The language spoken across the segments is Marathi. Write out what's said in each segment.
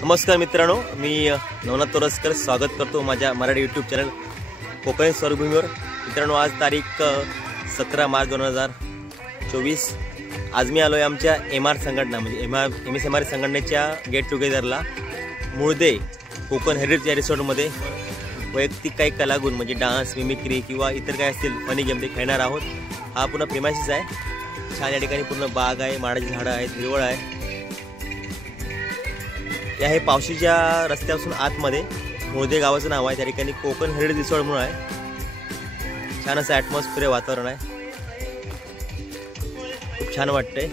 नमस्कार मित्रांनो, मी नवनाथ तोरसकर स्वागत करतो माझ्या मराठी यूट्यूब चॅनल कोकण स्वर्गभूमीवर। मित्रांनो, आज तारीख 17 मार्च 2024। आज मी आलो आहे आमच्या MR संघटना म्हणजे MSMR संघटनेच्या गेट टुगेदरला मुळदे कोकण हेरिटेज रिसॉर्टमध्ये। वैयक्तिक काही कलागुण म्हणजे डान्स, मिमिक्री किंवा इतर काय असतील फनी गेम ते खेळणार आहोत। हा पूर्ण प्रेमाशीच आहे। छान या ठिकाणी पूर्ण बाग आहे, माडाची झाडं आहेत, हिरवळ आहे। या हे पावशीच्या रस्त्यापासून आतमध्ये मुळदे गावाचं नाव आहे। त्या ठिकाणी कोकण हेरिटेज रिसॉर्ट म्हणून आहे। छान असं ॲटमॉस्फिअर वातावरण आहे, खूप छान वाटतंय।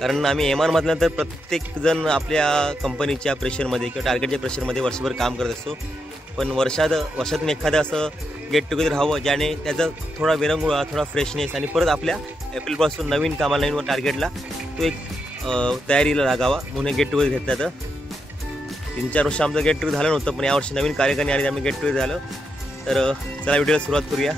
कारण आम्ही MR म्हटल्यानंतर प्रत्येक जण आपल्या कंपनीच्या प्रेशरमध्ये किंवा टार्गेटच्या प्रेशरमध्ये वर्षभर काम करत असतो, पण वर्षातून एखादं असं गेट टुगेदर हवं ज्याने त्याचा थोडा विरंगुळा, थोडा फ्रेशनेस आणि परत आपल्या एप्रिलपासून नवीन कामाला, नवीन टार्गेटला तो एक तयारीला लागावा म्हणून गेट टुगेदर घेतलं। तर 3-4 वर्ष आमचं गेट टुगेदर झालं नव्हतं, पण यावर्षी नवीन कार्यक्रम आणि आम्ही गेट टुगेदर झालं। तर चला व्हिडिओला सुरुवात करूया।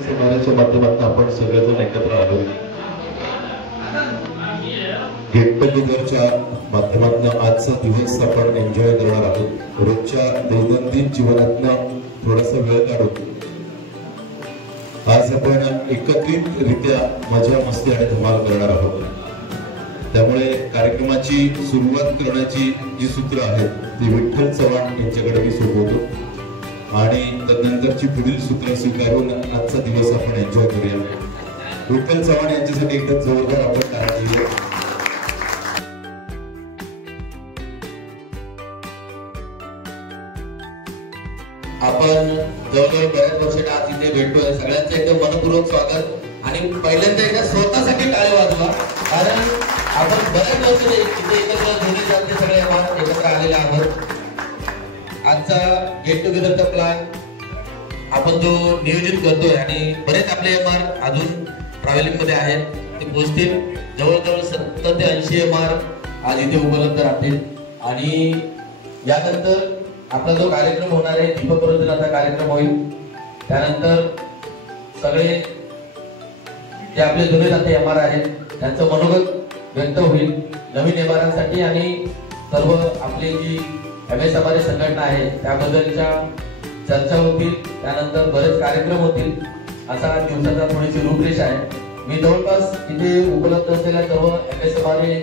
समाजाच्या माध्यमातून आपण सगळेजण एकत्र आलो। गेट टुगेदरच्या माध्यमातून आजचा दिवस आपण एन्जॉय करणार आहोत। रोजच्या दैनंदिन जीवनातून थोडासा वेळ काढून आज आपण एकत्रितरित्या मजा मस्ती आणि धमाल करणार आहोत। त्यामुळे कार्यक्रमाची सुरुवात करण्याची जी सूत्र आहेत ती विठ्ठल चव्हाण यांच्याकडे मी सोपवतो आणि तदनंतरची पुढील सूत्र स्वीकारून आजचा दिवस आपण एन्जॉय करूया। विठ्ठल चव्हाण यांच्यासाठी एकदा जोरदार आपण टाळ्या देऊया। आपण जवळजवळ बऱ्याच वर्षांनी आज इथे भेटतोय। सगळ्यांचं एकदम मनपूर्वक स्वागत आणि पहिल्यांदा एकदा स्वतःसाठी टाळ्या वाजवा, कारण आपण बऱ्याच वर्षांनी इथे एकत्र जोडले जाते, सगळे एकत्र आलेले आहोत। आजचा गेट टुगेदरचा प्लॅन आपण जो नियोजित करतोय आणि बरेच आपले MR अजून ट्रॅव्हलिंग मध्ये आहेत, ते पोहोचतील. जवळजवळ 70 ते 80 MR आज इथे उपलब्ध राहतील. आणि यानंतर आपला जो कार्यक्रम होणार आहे दीप प्रज्वलनाचा कार्यक्रम होईल. त्यानंतर सगळे जे आपले जुने जाते MR आहेत त्यांचं मनोगत व्यक्त होईल नवीन MRसाठी. आणि सर्व आपली जी MSMRA संघटना आहे त्याबद्दलच्या चर्चा होतील. त्यानंतर बरेच कार्यक्रम होतील. असा दिवसाचा थोडीशी रूपरेषा आहे. मी जवळपास इथे उपलब्ध असलेल्या सर्व MSMRA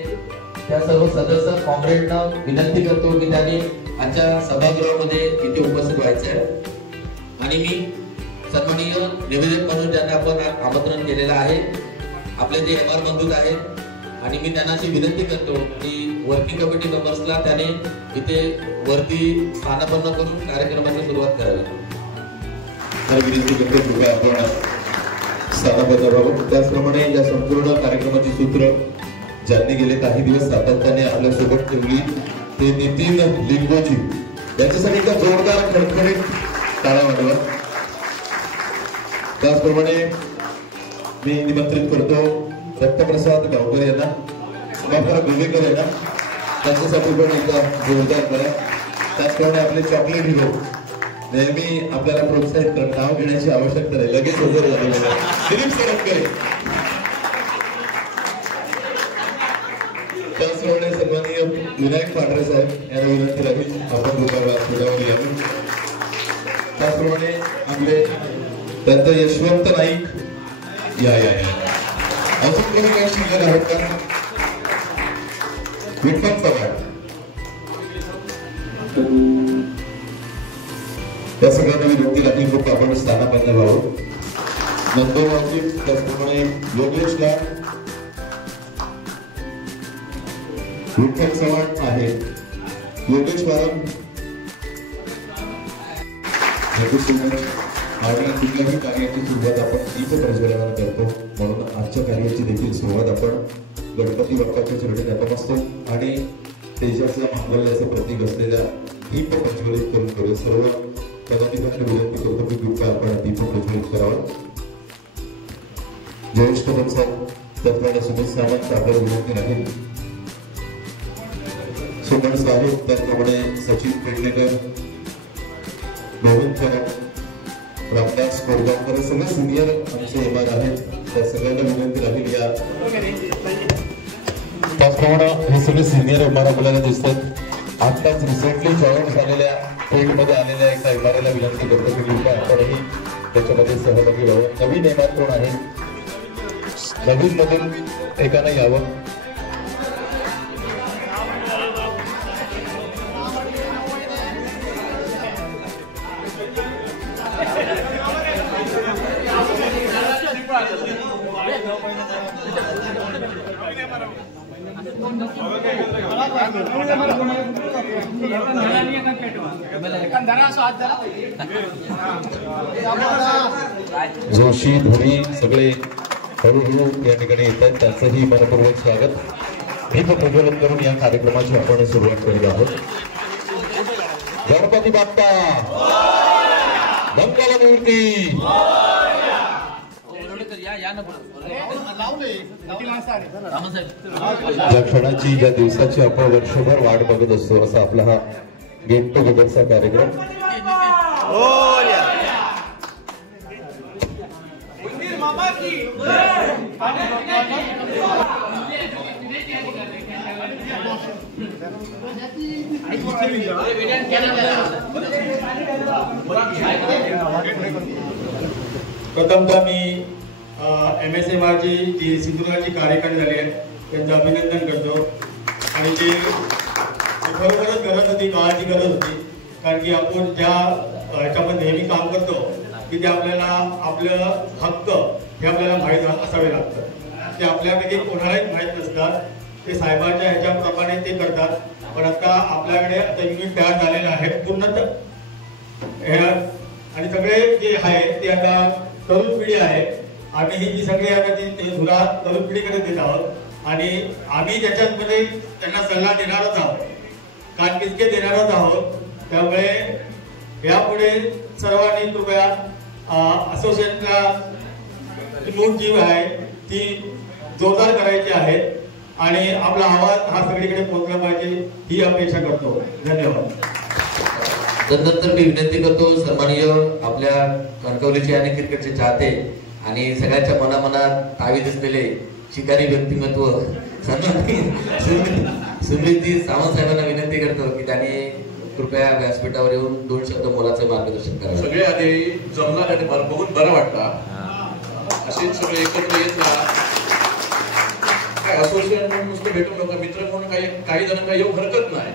त्या सर्व सदस्य कॉम्रेडना विनंती करतो की त्यांनी आजच्या सभागृहामध्ये इथे उपस्थित व्हायचं आहे. आणि मी सन्माननीय निवेदक म्हणून ज्यांना आपण आमंत्रण केलेलं आहे आपले जे MR बंधू आहेत. आणि मी त्यांना अशी विनंती करतो की वर्किंग कमिटी मेंबर्सला त्याने इथे वरती स्थानापन्न करून कार्यक्रमाची सुरुवात करावी. विनंती करतो कृपया आपण स्थानापन्न व्हावं. त्याचप्रमाणे या संपूर्ण कार्यक्रमाची सूत्र ज्यांनी गेले काही दिवस सातत्याने आपल्या सोबत ठेवली ते नितीन लिंगोजी यांच्यासाठी एका जोरदार खडखडीत टाळ्या वाजवा. त्याचप्रमाणे मी निमंत्रित करतो दत्तप्रसाद गावकर यांना, बाबा गोवेकर यांना, त्यांच्यासाठी पण एकदा जोरदार करा. त्याचप्रमाणे आपले चॉकलेट हिरो नेहमी आपल्याला प्रोत्साहित करत नाव घेण्याची आवश्यकता नाही, लगेच हजर झालेले दिलीप सरपकर. त्याचप्रमाणे सन्माननीय विनायक पांढरे साहेब यांना विनंती राहील आपण लोकांवर यावे. त्याचप्रमाणे आपले दत्त यशवंत नाईक या अजून कोणी काही शिल्लक आहेत का? विठ्ठल चव्हाण या सगळ्यांना विनंती राहील खूप आपण स्थानापन्न व्हावं. नंदोबाजी त्याचप्रमाणे योगेश लाड, विठ्ठल चव्हाण आहे, योगेश वारम. आणि कुठल्याही कार्याची सुरुवात आपण दीप प्रज्वलनाने करतो म्हणून आजच्या कार्याची देखील सुरुवात आपण गणपती बाप्पाच्या चरणी नतमस्तक आणि तेजाच्या मांगल्याचं प्रतीक असलेल्या दीप प्रज्वलित करून करूया. सर्व पदाधिकाऱ्यांना विनंती करतो की कृपया आपण दीप प्रज्वलित करावं. ज्येष्ठ पंचायत त्याचप्रमाणे सुमित सावंत आपल्याला विनंती आहे, सुमन साहेब, त्याचप्रमाणे सचिन पेडणेकर, गोविंद खराब, रामदास कोरगावकर सगळे सिनियर आमचे MR आहेत. त्या सगळ्यांना विनंती राहील या. त्याचप्रमाणे हे सगळे सिनियर MR आपल्याला दिसतात. आताच रिसेंटली जॉईन झालेल्या फील्डमध्ये आलेल्या एका MRला विनंती करतो की कृपया आपणही त्याच्यामध्ये सहभागी व्हावं. नवीन MR कोण आहे? नवीन मधून एकानं यावं. जोशी धोनी सगळे हळूहळू या ठिकाणी येत आहेत, त्यांचंही मनपूर्वक स्वागत. दीप प्रज्वलन करून या कार्यक्रमाची आपण सुरुवात करीत आहोत. गणपती बाप्पा मंगलमूर्ती. ज्या क्षणाची ज्या दिवसाची आपण वर्षभर वाट बघत असतो असा आपला हा गेट टुगेदरचा कार्यक्रम. प्रथमतः मी MSMRची जी सिंधुदुर्गाची कार्यकारी झाली आहे त्यांचं अभिनंदन करतो. आणि जे खरोखरच गरज होती, काळाची गरज होती. कारण की आपण ज्या ह्याच्यामध्ये नेहमी काम करतो की ते आपल्याला आपलं हक्क हे आपल्याला माहीत असावे लागतं. ते आपल्याकडे कोणालाही माहीत नसतात. ते साहेबांच्या ह्याच्याप्रमाणे ते करतात. पण आता आपल्याकडे आता युनिट तयार झालेलं आहे पूर्ण. आणि सगळे जे आहे ते आता तरुण पिढी आहे. आम्ही ही जी सगळी आता ती धुरा तरुण पिढीकडे देत आहोत. आणि आम्ही त्याच्यामध्ये त्यांना सल्ला देणारच आहोत, कानकिचके देणारच आहोत. त्यामुळे यापुढे सर्वांनी कृपया असोसिएशनला मूळ जीव आहे ती जोरदार करायचे आहेत आणि आपला आवाज हा सगळीकडे पोहोचला पाहिजे ही अपेक्षा करतो. धन्यवाद. तदनंतर मी विनंती करतो सन्माननीय आपल्या कणकवलीचे आणि क्रिकेटचे चाहते आणि सगळ्यांच्या मनामनात तावी दिसलेले शिकारी व्यक्तिमत्व सुमितजी सावंत साहेबांना विनंती करतो की त्यांनी कृपया व्यासपीठावर येऊन 2 शब्द मोलाचे मार्गदर्शन करावे. सगळे आधी जमला आणि बघून बरं वाटतं. असेच सगळे एकत्र येत राहा. काय असोसिएशन म्हणून नुसतं भेटून नका, मित्र म्हणून काही जणांना येऊ हरकत नाही.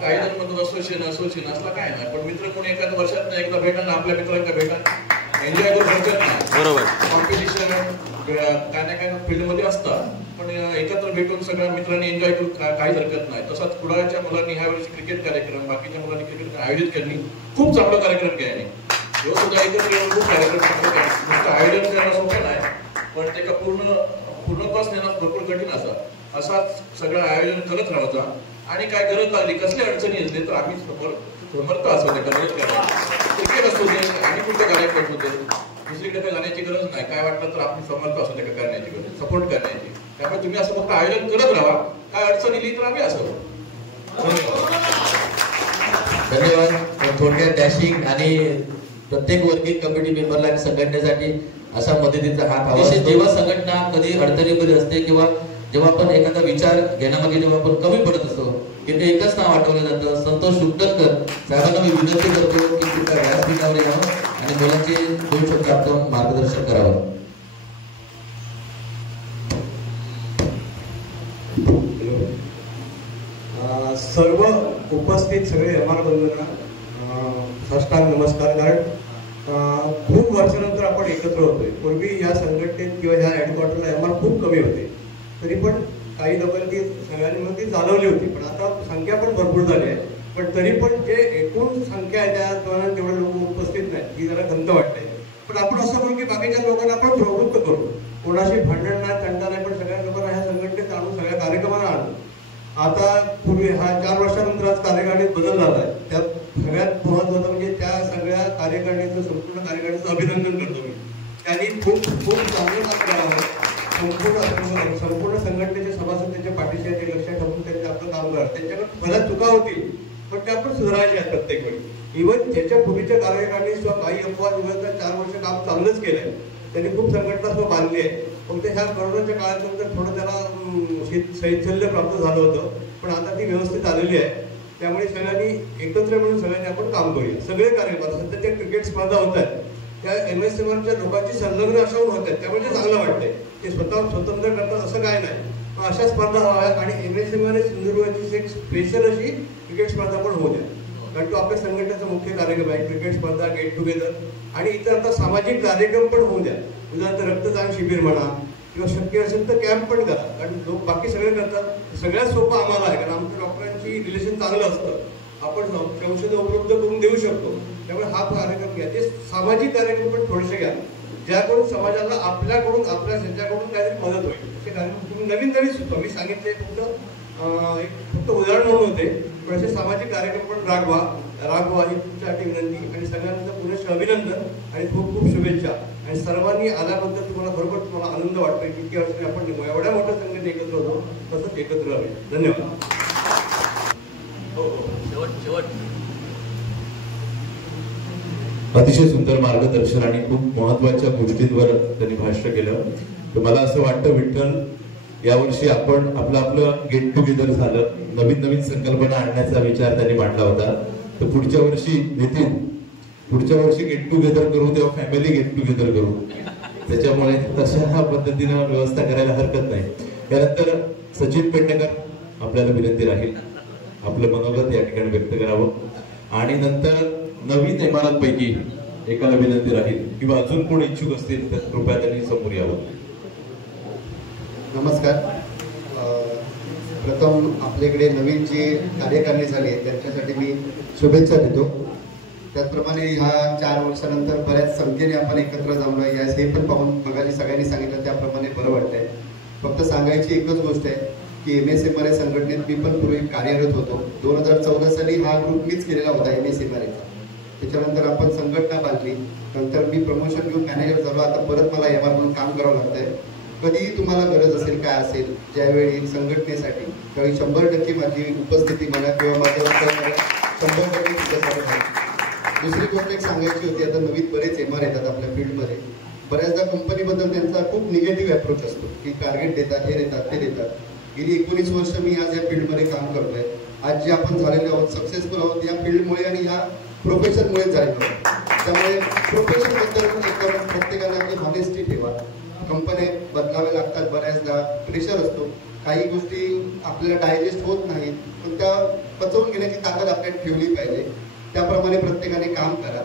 काही जण म्हणतात असोसिएशन असला काय नाही, पण मित्र म्हणून एखाद्या वर्षात एकदा भेटा ना, आपल्या मित्रांना भेटा, एन्जॉय करू हरकत नाही. बरोबर. कॉम्पिटिशन काय ना काय फील्डमध्ये असतात, पण एकत्र भेटून सगळ्या मित्रांनी एन्जॉय करू काही हरकत नाही. तसाच कुडाळच्या मुलांनी ह्या वर्षी क्रिकेट कार्यक्रम, बाकीच्या मुलांनी क्रिकेट आयोजित करणे खूप चांगला कार्यक्रम केला. ह्यो सुद्धा एकत्र येऊन खूप कार्यक्रम आयोजन करणं सोपं नाही, पण त्याला पूर्णत्वास नेणं भरपूर कठीण असाच सगळं आयोजन करत राहायचा. आणि काय गरज लागली, कसली अडचणी असली तर आम्ही समर्थ असतो त्या मदत करायला. क्रिकेट असू दे आणि कुठलं कार्यक्रम असू दे, दुसरीकडे काही जाण्याची गरज नाही. काय वाटलं तर आपण समर्थ असू दे करण्याची गरज, सपोर्ट करण्याची. त्यामुळे तुम्ही असं फक्त आयोजन करत राहा, काय अडचण येईल तर आम्ही असं. धन्यवाद. थोडक्यात डॅशिंग आणि प्रत्येक वर्किंग कमिटी मेंबरला संघटनेसाठी असा मदतीचा हात हवा. जेव्हा संघटना कधी अडचणीमध्ये असते किंवा जेव्हा आपण एखादा विचार घेण्यामध्ये जेव्हा आपण कमी पडत असतो, तिथे एकच नाव आठवलं जातं, संतोष शुक्लकर साहेबांना मी विनंती करतो की कृपया व्यासपीठावर यावं आणि मुलांचे 2 शब्द आपण मार्गदर्शन करावं. सर्व उपस्थित सगळे एमआर बंधूंना साष्टांग नमस्कार. कारण खूप वर्षानंतर आपण एकत्र होतोय. पूर्वी या संघटनेत किंवा या हेडक्वार्टरला एमआर खूप कमी होते, तरी पण काही लोकांनी सगळ्यांमध्ये जाणवली होती. पण आता संख्या पण भरपूर झाली आहे, पण तरी पण जे एकूण संख्या आहे त्या तेवढे लोक उपस्थित नाही, ही जरा खंत वाटते. पण आपण असं करू की बाकीच्या लोकांना आपण प्रवृत्त करू, कोणाशी भांडण नाही, तंटा नाही, पण सगळ्या लोकांना ह्या संघटनेत आणून सगळ्या कार्यक्रमाला आणू. आता पूर्वी हा 4 वर्षानंतर आज कार्यकारिणीत बदल झाला आहे. त्यात सगळ्यात महत्वाचं म्हणजे त्या सगळ्या कार्यकारिणीचं, संपूर्ण कार्यकारिणीचं अभिनंदन करतो मी. त्यांनी खूप खूप चांगलं काम करावं. संपूर्ण संघटनेचे सभासद त्यांच्या पाठीशी आहेत, ते लक्षात ठेवून त्यांचे आपलं काम करा. त्यांच्याकडे बऱ्याच चुका होतील, पण त्या आपण सुधारायच्या आहेत प्रत्येक वेळी. इव्हन त्याच्या पूर्वीच्या कार्यकारिणी सुद्धा काही अपवाद वगैरे 4 वर्ष काम चांगलंच केलंय. त्यांनी खूप संघटना सुद्धा बांधली आहे. फक्त ह्या कोरोनाच्या काळानंतर थोडं त्याला शैथिल्य प्राप्त झालं होतं, पण आता ती व्यवस्थित आलेली आहे. त्यामुळे सगळ्यांनी एकत्र मिळून सगळ्यांनी आपण काम करूया. सगळे कार्यक्रम सध्या त्या क्रिकेट स्पर्धा होत आहेत, त्या MSMRच्या लोकांची संलग्न अशा होत आहेत, त्यामुळे ते चांगलं वाटतंय. ते स्वतः स्वतंत्र करतात असं काय नाही, पण अशा स्पर्धा व्हाव्यात. आणि MSMR सिंधुदुर्गाची एक स्पेशल अशी क्रिकेट स्पर्धा पण होऊ द्या, कारण तो आपल्या संघटनेचा मुख्य कार्यक्रम आहे. क्रिकेट स्पर्धा, गेट टुगेदर आणि इतर आता सामाजिक कार्यक्रम पण होऊ द्या. उदाहरणार्थ रक्तदान शिबिर म्हणा, किंवा शक्य असेल तर कॅम्प पण करा, कारण लोक बाकी सगळे करतात. सगळ्यात सोपं आम्हाला आहे, कारण आमच्या डॉक्टरांची रिलेशन चांगलं असतं, आपण औषधं उपलब्ध करून देऊ शकतो. त्यामुळे हा कार्यक्रम घ्या. ते सामाजिक कार्यक्रम पण थोडेसे घ्या, ज्याकडून समाजाला आपल्याकडून, आपल्या ह्याच्याकडून काहीतरी मदत होईल. असे कार्यक्रम तुम्ही नवीन सुद्धा मी सांगितले, फक्त उदाहरण म्हणून होते, पण असे सामाजिक कार्यक्रम पण रागवा ही तुमच्यासाठी विनंती. आणि सगळ्यांचं पुरेसे अभिनंदन आणि खूप खूप शुभेच्छा. आणि सर्वांनी आल्याबद्दल तुम्हाला आनंद वाटतोय की इतक्या वर्षांनी आपण एवढ्या मोठ्या संख्येने एकत्र होतो, तसंच एकत्र राहावे. धन्यवाद. अतिशय सुंदर मार्गदर्शन आणि खूप महत्वाच्या गोष्टींवर त्यांनी भाष्य केलं. तर मला असं वाटतं विठ्ठल, यावर्षी आपण आपलं गेट टुगेदर झालं, नवीन संकल्पना आणण्याचा विचार त्यांनी मांडला होता. तर पुढच्या वर्षी गेट टुगेदर करू, तेव्हा फॅमिली गेट टुगेदर करू. त्याच्यामुळे तशा पद्धतीनं व्यवस्था करायला हरकत नाही. त्यानंतर सचिन पेडणेकर आपल्याला विनंती राहील आपलं मनोगत या ठिकाणी व्यक्त करावं. आणि नंतर नवीन इमारतपैकी एकाला विनंती राहील किंवा अजून कोण इच्छुक असतील तर कृपया त्यांनी समोर यावं. नमस्कार. प्रथम आपल्याकडे नवीन जी कार्यकारिणी झाली आहे त्यांच्यासाठी मी शुभेच्छा देतो. त्याचप्रमाणे ह्या 4 वर्षानंतर बऱ्याच संख्येने आपण एकत्र जमलो आहे, हे पण पाहून मगाशी सगळ्यांनी सांगितलं त्याप्रमाणे बरं वाटतंय. फक्त सांगायची एकच गोष्ट आहे की MSMR संघटनेत मी पण पूर्वी कार्यरत होतो. 2014 साली हा ग्रुप मीच केलेला होता MSMRचा. त्याच्यानंतर आपण संघटना बांधली, नंतर मी प्रमोशन घेऊन मॅनेजर झालो. आता परत मला MR म्हणून काम करावं लागतंय. कधीही तुम्हाला गरज असेल काय असेल ज्यावेळी संघटनेसाठी त्यावेळी 100% माझी उपस्थिती म्हणा किंवा माझ्या 100% तुझ्यासाठी आहे. दुसरी गोष्ट एक सांगायची होती, आता नवीन बरेच MR येतात आपल्या फील्डमध्ये. बऱ्याचदा कंपनीबद्दल त्यांचा खूप निगेटिव्ह अप्रोच असतो की टार्गेट देतात, हे देतात, ते देतात. गेली 19 वर्ष मी आज या फील्डमध्ये काम करतोय. आज जे आपण झालेले आहोत, सक्सेसफुल आहोत, या फील्डमुळे आणि या प्रोफेशनमुळे झालेलो आहोत. त्यामुळे प्रोफेशनबद्दल एक प्रत्येकाने आपली हॉनेस्टी ठेवा. कंपन्या बदलाव्या लागतात, बऱ्याचदा प्रेशर असतो, काही गोष्टी आपल्याला डायजेस्ट होत नाहीत, पण त्या पचवून घेण्याची ताकद आपल्याला ठेवली पाहिजे. त्याप्रमाणे प्रत्येकाने काम करा.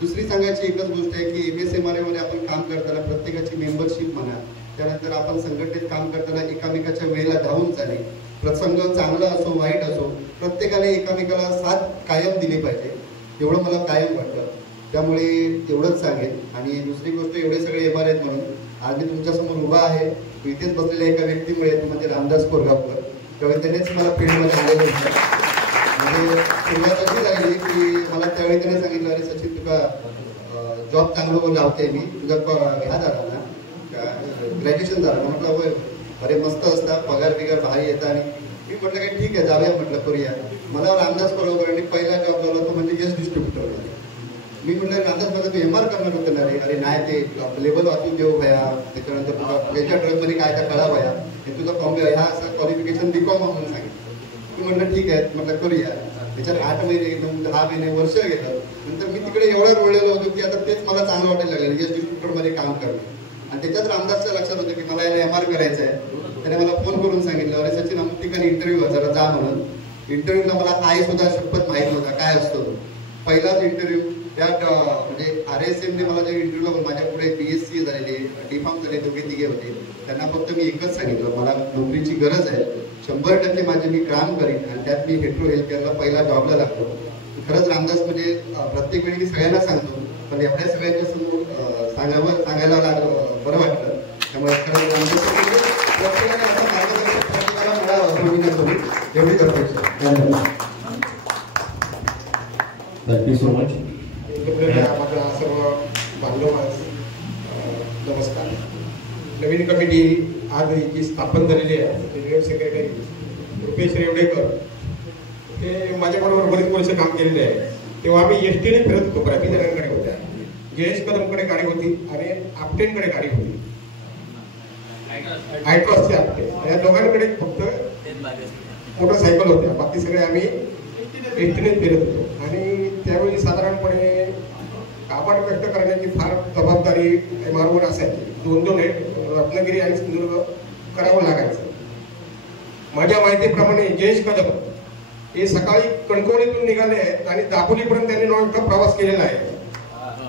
दुसरी सांगायची एकच गोष्ट आहे की MSMRA मध्ये आपण काम करताना प्रत्येकाची मेंबरशिप म्हणा, त्यानंतर आपण संघटनेत काम करताना एकामेकाच्या वेळेला धावून चाले. प्रसंग चांगला असो वाईट असो, प्रत्येकाने एकामेकाला साथ कायम दिली पाहिजे, एवढं मला कायम वाटतं. त्यामुळे एवढंच सांगेन. आणि दुसरी गोष्ट, एवढे सगळे MR आहेत म्हणून आज मी तुमच्यासमोर उभा आहे. इथेच बसलेल्या एका व्यक्तीमुळे, म्हणजे रामदास कोरगावकर, त्यावेळी त्यानेच मला फील्डमध्ये आलेलं होतं. म्हणजे सुरुवात अशी झाली की मला त्यावेळी त्याने सांगितलं, अरे सचिन तुका जॉब चांगलं लावते मी, तुझा ह्या झाला ना ग्रॅज्युएशन झालं. म्हटलं होय, अरे मस्त असता, पगार बिगार भारी येतात. आणि मी म्हटलं काय ठीक आहे जाऊया, म्हटलं करूया. मला रामदास कोरगावकरांनी पहिला जॉब लावला तो म्हणजे यश डिस्ट्रीब्युटर. मी म्हटलं रामदास मला तू MR करणार होतं ना रे. अरे नाही, ते लेबल वाचून देऊ भया, त्याच्यानंतर तुझा याच्या ट्रकमध्ये काय त्या कळा भया, हे तुझं ह्या असं क्वालिफिकेशन B.Com म्हणून सांगितलं. मी म्हटलं ठीक आहे, म्हटलं करूया. त्याच्यात 8 महिने 10 महिने वर्ष गेलं. नंतर मी तिकडे एवढं रोळलेलो होतो की आता तेच मला चांगलं वाटायला लागलं यश डिस्ट्रीब्युटरमध्ये काम करणं. आणि त्याच्यात रामदासच्या लक्षात होतं की मला याला MR करायचं आहे. त्याने मला फोन करून सांगितलं, अरे सचिन अमुक ठिकाणी इंटरव्ह्यू जरा जा म्हणून. इंटरव्ह्यूला मला काय सुद्धा शपथ माहीत नव्हता काय असतो. पहिलाच इंटरव्ह्यू त्यात म्हणजे RSMने मला जे इंटरव्ह्यूला माझ्या पुढे BSc झालेले, D.Pharm झाले, दोघे तिघे होते. त्यांना फक्त मी एकच सांगितलं, मला नोकरीची गरज आहे, 100% माझे मी काम करीन. आणि त्यात मी हेट्रो हेल्थकेअरला पहिला जॉबला लागलो. खरंच रामदास म्हणजे प्रत्येक वेळी मी सगळ्यांना सांगतो, पण एवढ्या सगळ्यांच्या समोर सांगायला बरं वाटलं. त्यामुळे खरंच रामदास प्रत्येकाने असं मार्गदर्शक प्रत्येकाला मिळावं एवढी अपेक्षा. धन्यवाद. Thank you so much. माझ्या सर्व बांधवांस नमस्कार. नवीन कमिटी आज जी स्थापन झालेली आहे, जनरल सेक्रेटरी रुपेश रेवडेकर, ते माझ्याबरोबर बरेच वर्ष काम केलेले आहे. तेव्हा आम्ही STने फिरत होतो. बऱ्याच जणांकडे होत्या, जयेश कदमकडे गाडी होती आणि आपटेंकडे गाडी होती, आयट्रॉसचे आपटे. या दोघांकडे फक्त मोटरसायकल होत्या, बाकी सगळे आम्ही STने फिरत होतो. आणि त्यावेळी साधारणपणे काबाड कष्ट करण्याची फार जबाबदारी MRवर असायची. 2-2 रत्नागिरी आणि सिंधुदुर्ग करावं लागायचं. माझ्या माहितीप्रमाणे जयेश कदम हे सकाळी कणकवलीतून निघाले आहेत आणि दापोलीपर्यंत त्यांनी नॉनस्टॉप प्रवास केलेला आहे,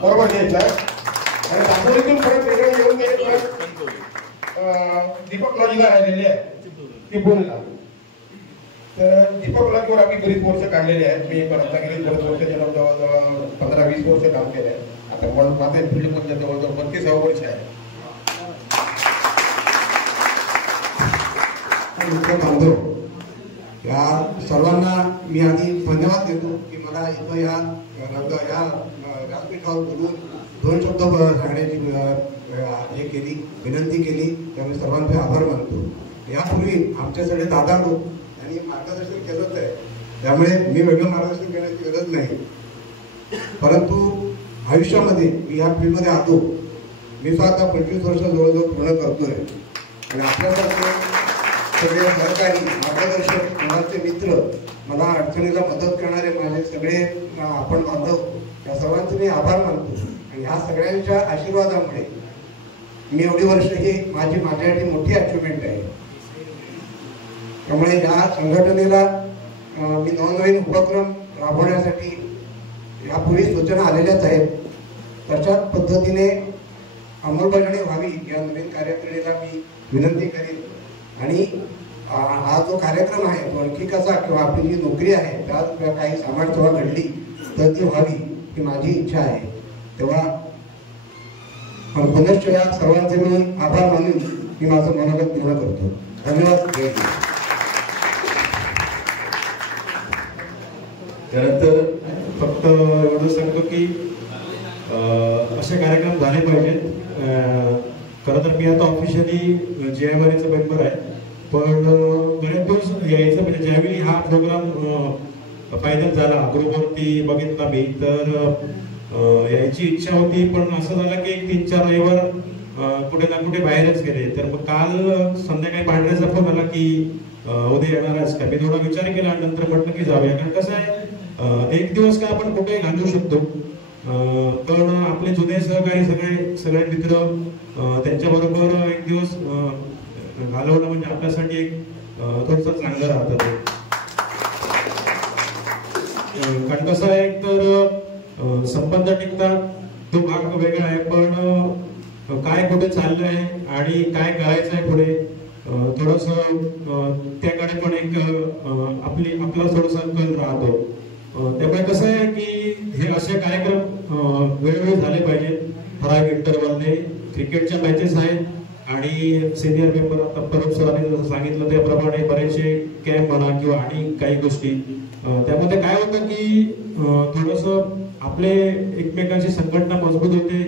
बरोबर जयेशला. आणि दापोलीतून परत निघून येऊन ते दीपक लॉजीला राहिलेले आहे चिपळूणला. तर दीपक लॉजीवर आम्ही बरीच वर्ष काढलेली आहेत. मी रत्नागिरीत बरेच वर्ष, जवळजवळ 15-20 वर्ष काम केले आहे. आता म्हणून माझ्या फील्डमध्ये जवळजवळ 32 वर्ष आहे. या सर्वांना मी आधी धन्यवाद देतो की मला इथं या व्यासपीठावर बोलून 2 शब्द सांगण्याची हे केली, विनंती केली. त्यामुळे सर्वांचे आभार मानतो. यापूर्वी आमच्याकडे दादा लोक यांनी मार्गदर्शन केलंच आहे, त्यामुळे मी वेगळं मार्गदर्शन करण्याची गरज नाही. परंतु आयुष्यामध्ये मी या फील्डमध्ये आलो, मी स्वतः 25 वर्ष जवळजवळ पूर्ण करतोय. आणि आपल्यासारखे सगळे सहकारी, मार्गदर्शक, मुलांचे मित्र, मला अडचणीला मदत करणारे माझे सगळे आपण बांधव, या सर्वांचे मी आभार मानतो. आणि ह्या सगळ्यांच्या आशीर्वादामुळे मी एवढी वर्ष ही माझ्यासाठी मोठी अचिव्हमेंट आहे. त्यामुळे या संघटनेला मी नवनवीन उपक्रम राबवण्यासाठी यापूर्वी सूचना आलेल्याच आहेत. तशाच पद्धतीने अंमलबजावणी व्हावी या नवीन कार्यकारिणीला मी विनंती करीन. आणि हा जो कार्यक्रम आहे तो आणखी कसा, किंवा आपली जी नोकरी आहे त्यात काही समाजसेवा घडली तर ती व्हावी ही माझी इच्छा आहे. तेव्हा पुनश्च या सर्वांचे मी आभार मानून मी माझं मनोगत पूर्ण करतो. धन्यवाद. त्यानंतर फक्त एवढं सांगतो की असे कार्यक्रम झाले पाहिजेत. खरं खरं तर मी आता ऑफिशियली JMRAचा मेंबर आहे, पण बरेच दिवस यायचं म्हणजे ज्यावेळी हा प्रोग्राम फायनल झाला ग्रुपवरती बघितला मी, तर यायची इच्छा होती, पण असं झालं की 3-4 रविवार कुठे ना कुठे बाहेरच गेले. तर मग काल संध्याकाळी पांढऱ्याचा फोन आला की उद्या येणार आहेस का. मी थोडा विचार केला आणि नंतर म्हटलं की जाऊया, कारण कसं आहे एक दिवस काय आपण कुठेही घालवू शकतो, पण आपले जुने सहकारी सगळे मित्र त्यांच्याबरोबर एक दिवस घालवणं म्हणजे आपल्यासाठी एक थोडंसं चांगलं राहतं ते. कारण कसं आहे तर संबंध टिकतात तो भाग वेगळा आहे, पण काय कुठे चाललंय आणि काय करायचं आहे पुढे थोडस त्याकडे पण एक आपला थोडासा कल राहतो. त्यामुळे कसं आहे की हे असे कार्यक्रम वेळोवेळी झाले पाहिजेत. ठराविक इंटरव्हलने क्रिकेटच्या मॅचेस आहेत आणि सिनियर मेंबर आता परब सरांनी जसं सांगितलं त्याप्रमाणे बरेचसे कॅम्प म्हणा किंवा आणि काही गोष्टी, त्यामध्ये काय होतं की थोडस आपले एकमेकांची संघटना मजबूत होते,